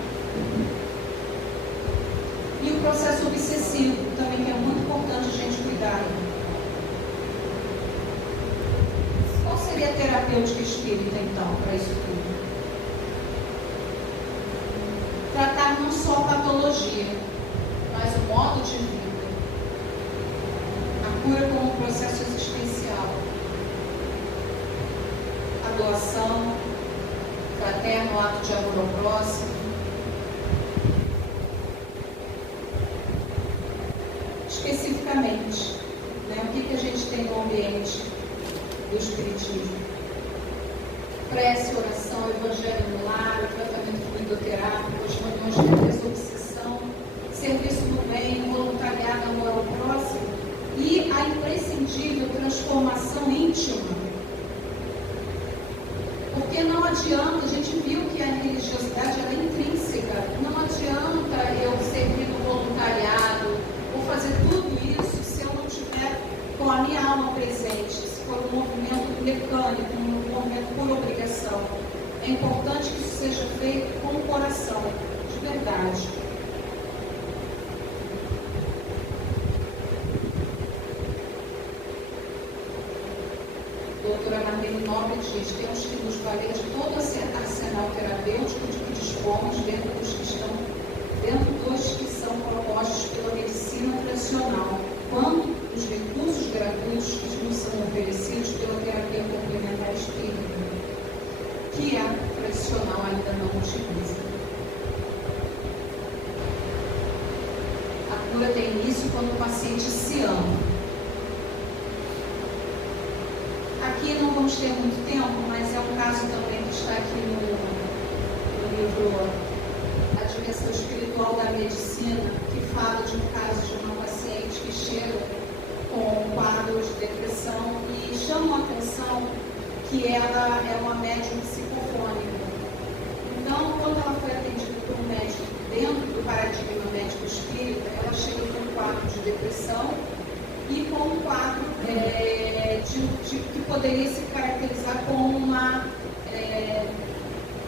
E o processo obsessivo também, que é muito importante a gente cuidar. Qual seria a terapêutica espírita, então, para isso tudo? Tratar não só a patologia, mas o modo de vida. A cura como um processo existencial. A doação, fraterno ato de amor ao próximo. Especificamente, né, o que a gente tem no ambiente do Espiritismo? Prece, oração, evangelho no lar, tratamento fluidoterápico, as reuniões de desobsessão, serviço no bem, voluntariado, amor ao próximo e a imprescindível transformação íntima. Porque não adianta, a gente viu que a religiosidade ela é intrínseca, não adianta eu servir no voluntariado ou fazer tudo isso se eu não tiver com a minha alma presente, se for um movimento mecânico, um movimento por obrigação. É importante que isso seja feito com o coração, de verdade. A doutora Marlene Nobre diz: temos que nos valer de todo o arsenal terapêutico de que dispomos dentro dos que são propostos pela medicina tradicional, quanto dos recursos gratuitos que nos são oferecidos pela terapia complementar espírita, que a tradicional ainda não utiliza. A cura tem início quando o paciente se ama. Aqui não vamos ter muito tempo, mas é um caso também que está aqui no livro A Dimensão Espiritual da Medicina, que fala de um caso de uma paciente que chega com quadros de depressão e chama a atenção que ela é uma médium psicofônica. Então, quando ela foi atendida por um médico dentro do paradigma médico espírita, ela chega com um quadro de depressão e com um quadro que poderia se caracterizar como uma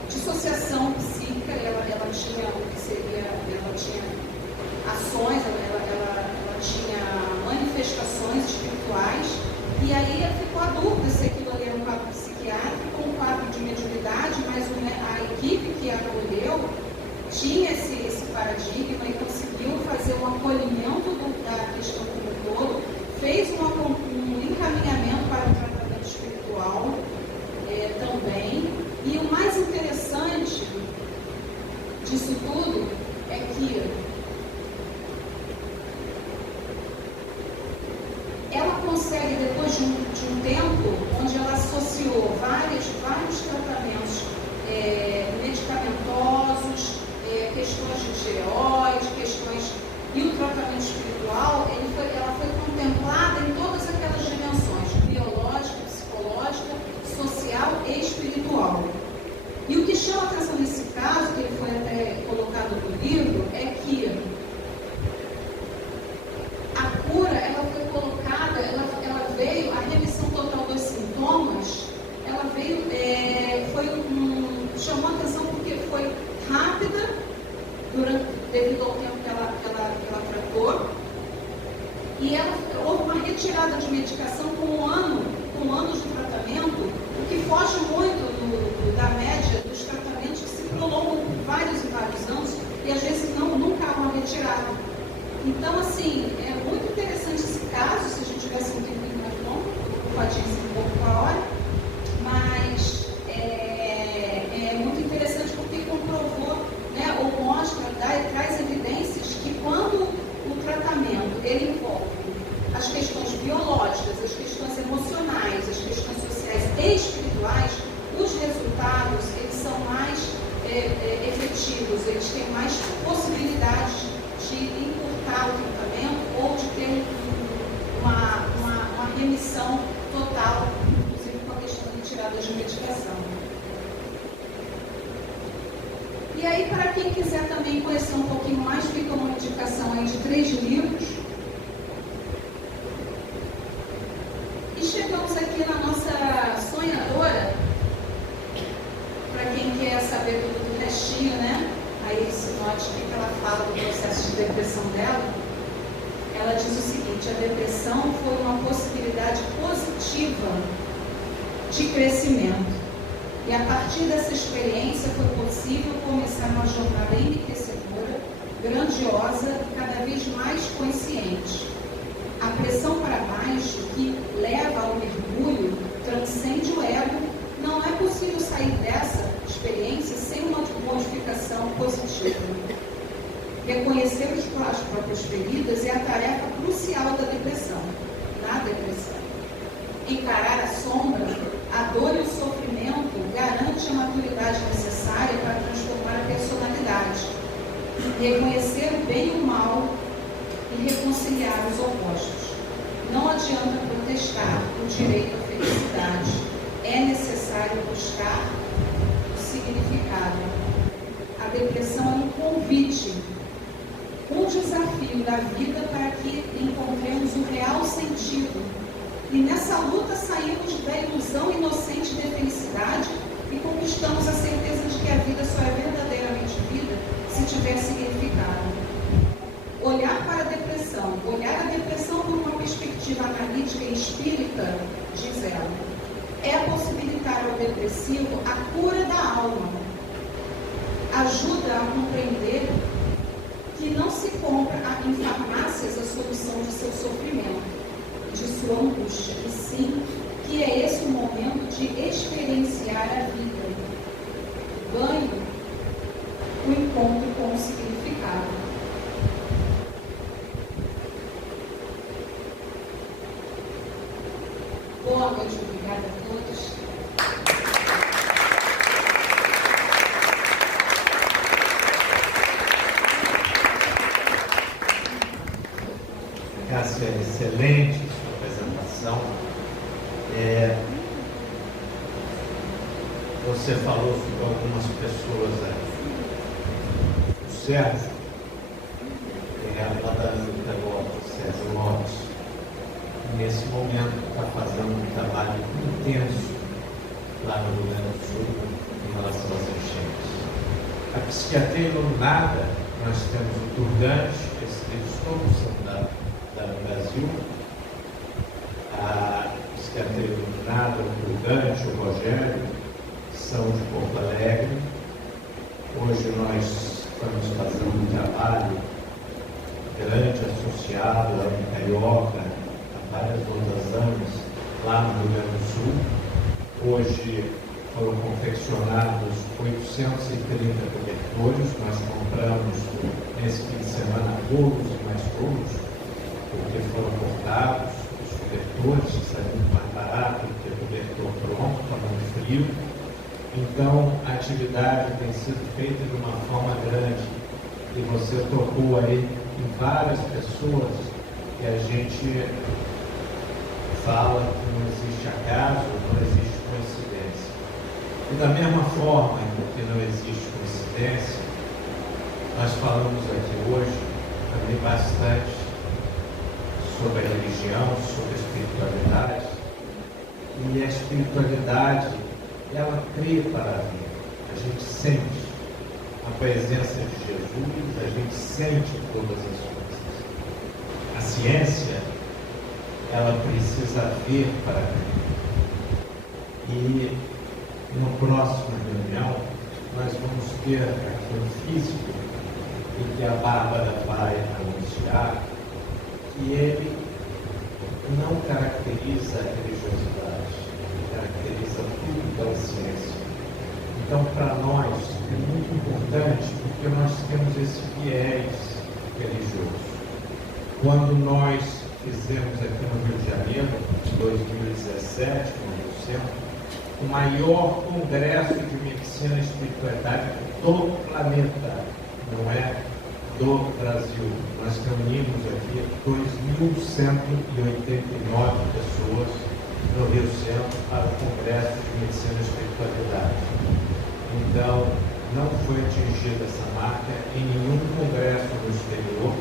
dissociação psíquica. Ela tinha ações, ela tinha manifestações espirituais, e aí ficou a dúvida se aquilo ali era um quadro psiquiátrico ou um quadro de mediunidade, mas a equipe que a acolheu tinha esse paradigma e conseguiu fazer um acolhimento da questão como um todo, fez um encaminhamento para o tratamento espiritual também. E o mais interessante disso tudo é que ela consegue, depois de um tempo, onde ela associou vários tratamentos medicamentosos, questões de tireoide, e o tratamento espiritual, ela foi contemplada em todas aquelas dimensões, biológica, psicológica, social e espiritual. E o que chama a atenção nesse caso, que ele foi até colocado no livro, é que a cura, ela foi colocada, ela veio, a remissão total dos sintomas, ela veio, chamou a atenção porque foi rápida, devido ao tempo que ela tratou, e houve uma retirada de medicação com um ano de tratamento, o que foge muito da média dos tratamentos que se prolongam por vários e vários anos, e às vezes nunca há uma retirada. Então, assim, é muito interessante esse caso, se a gente tivesse um tempo mais longo, ocupadinho um pouco com a hora, mas é muito interessante porque comprovou, né, ou mostra, traz evidências que quando o tratamento ele envolve as questões biológicas, as questões emocionais, as questões sociais e espirituais, os resultados eles são mais aí, para quem quiser também conhecer um pouquinho mais, fica uma indicação aí de 3 livros. E chegamos aqui na nossa sonhadora, para quem quer saber tudo do restinho, né? Aí se note o que ela fala do processo de depressão dela. Ela diz o seguinte: a depressão foi uma possibilidade positiva de crescimento. E a partir dessa experiência foi possível começar uma jornada enriquecedora, grandiosa e cada vez mais consciente. A pressão para baixo, que leva ao mergulho, transcende o ego. Não é possível sair dessa experiência sem uma modificação positiva. Reconhecer as próprias feridas é a tarefa crucial da depressão, na depressão. Encarar a sombra, a dor e o sofrimento garante a maturidade necessária para transformar a personalidade, reconhecer o bem e o mal e reconciliar os opostos. Não adianta protestar o direito à felicidade, é necessário buscar o significado. A depressão é um convite, um desafio da vida para que encontremos o real sentido. E nessa luta saímos da ilusão inocente de felicidade e conquistamos a certeza de que a vida só é verdadeiramente vida se tiver significado. Olhar para a depressão, olhar a depressão por uma perspectiva analítica e espírita, diz ela, é possibilitar ao depressivo a cura da alma. Ajuda a compreender que não se compra em farmácias a solução de seu sofrimento, de sua angústia, e sim que é esse o momento de experienciar a vida. Ganhe o encontro com o significado. Boa noite, obrigada a todos. Cássia, excelente sua apresentação. Você falou sobre algumas pessoas aí. O Sérgio, lá da Luta, Sérgio Lopes, nesse momento está fazendo um trabalho intenso lá no Rio Grande do Sul em relação às enchentes. A psiquiatria iluminada, nós temos o Turdante, esses livros todos são do Brasil, a psiquiatria iluminada, o Turdante, o Rogério, são de Porto Alegre. Hoje nós estamos fazendo um trabalho grande associado ao Carioca, a várias outras anos, lá no Rio Grande do Sul. Hoje foram confeccionados 830 cobertores. Nós compramos nesse fim de semana rolos e mais rolos, porque foram cortados os cobertores, saiu muito mais barato do que o cobertor pronto, para muito frio. Então, a atividade tem sido feita de uma forma grande, e você tocou aí em várias pessoas que a gente fala que não existe acaso, não existe coincidência. E da mesma forma que não existe coincidência, nós falamos aqui hoje também bastante sobre a religião, sobre a espiritualidade, e a espiritualidade, ela cria para a vida. A gente sente a presença de Jesus, a gente sente todas as coisas. A ciência, ela precisa ver para a vida. E no próximo reunião, nós vamos ter aqui um físico, e que a Bárbara vai anunciar, que ele não caracteriza a religiosidade, caracteriza tudo pela ciência. Então, para nós, é muito importante, porque nós temos esse viés religioso. Quando nós fizemos aqui no Rio de Janeiro, em 2017, no centro, o maior congresso de medicina e espiritualidade do planeta, não é do Brasil. Nós reunimos aqui 2.189 pessoas no Rio Centro para o Congresso de Medicina e Espiritualidade. Então, não foi atingida essa marca em nenhum congresso no exterior,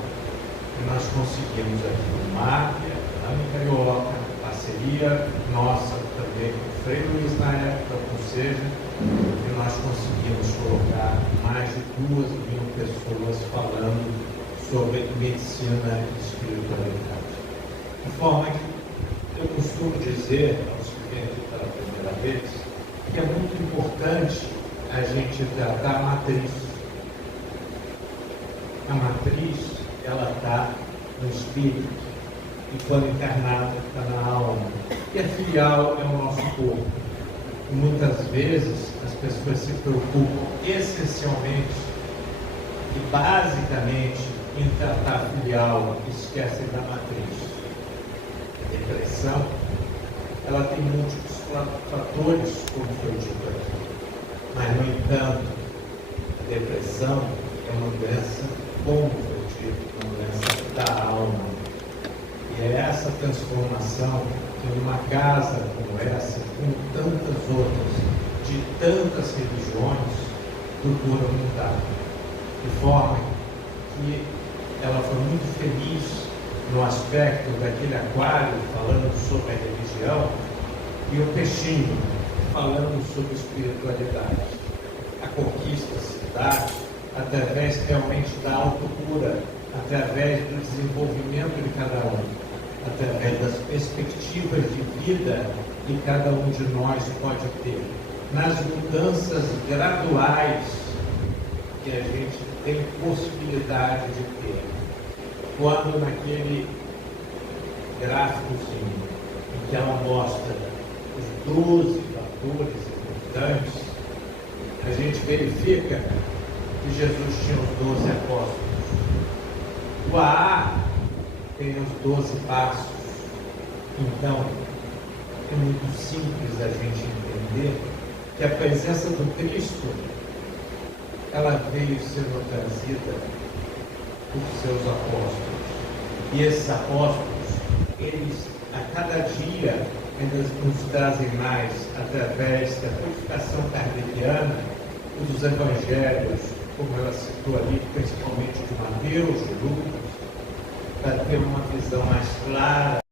e nós conseguimos aqui no MAP, lá em Carioca, parceria nossa também com o Frei Luiz na época, ou seja, e nós conseguimos colocar mais de 2.000 pessoas falando sobre medicina e espiritualidade. De forma que eu costumo dizer aos que vêm aqui pela primeira vez que é muito importante a gente tratar a matriz. A matriz, ela está no espírito, e quando encarnada está na alma. E a filial é o nosso corpo. E muitas vezes as pessoas se preocupam essencialmente e basicamente em tratar a filial e esquecem da matriz. A depressão, ela tem múltiplos fatores, como foi dito aqui. Mas, no entanto, a depressão é uma doença, como foi dito, uma doença da alma. E é essa transformação que uma casa como essa, como tantas outras, de tantas religiões, procura mudar. De forma que ela foi muito feliz no aspecto daquele aquário falando sobre a religião e o peixinho falando sobre espiritualidade. A conquista se dá através realmente da autocura, através do desenvolvimento de cada um, através das perspectivas de vida que cada um de nós pode ter, nas mudanças graduais que a gente tem possibilidade de ter. Quando naquele gráficozinho em que ela mostra os 12 fatores importantes, a gente verifica que Jesus tinha os 12 apóstolos. O AA tem os 12 passos. Então, é muito simples a gente entender que a presença do Cristo, ela veio sendo trazida por seus apóstolos. E esses apóstolos, eles a cada dia ainda nos trazem mais através da codificação kardeciana e dos evangelhos, como ela citou ali, principalmente de Mateus, de Lucas, para ter uma visão mais clara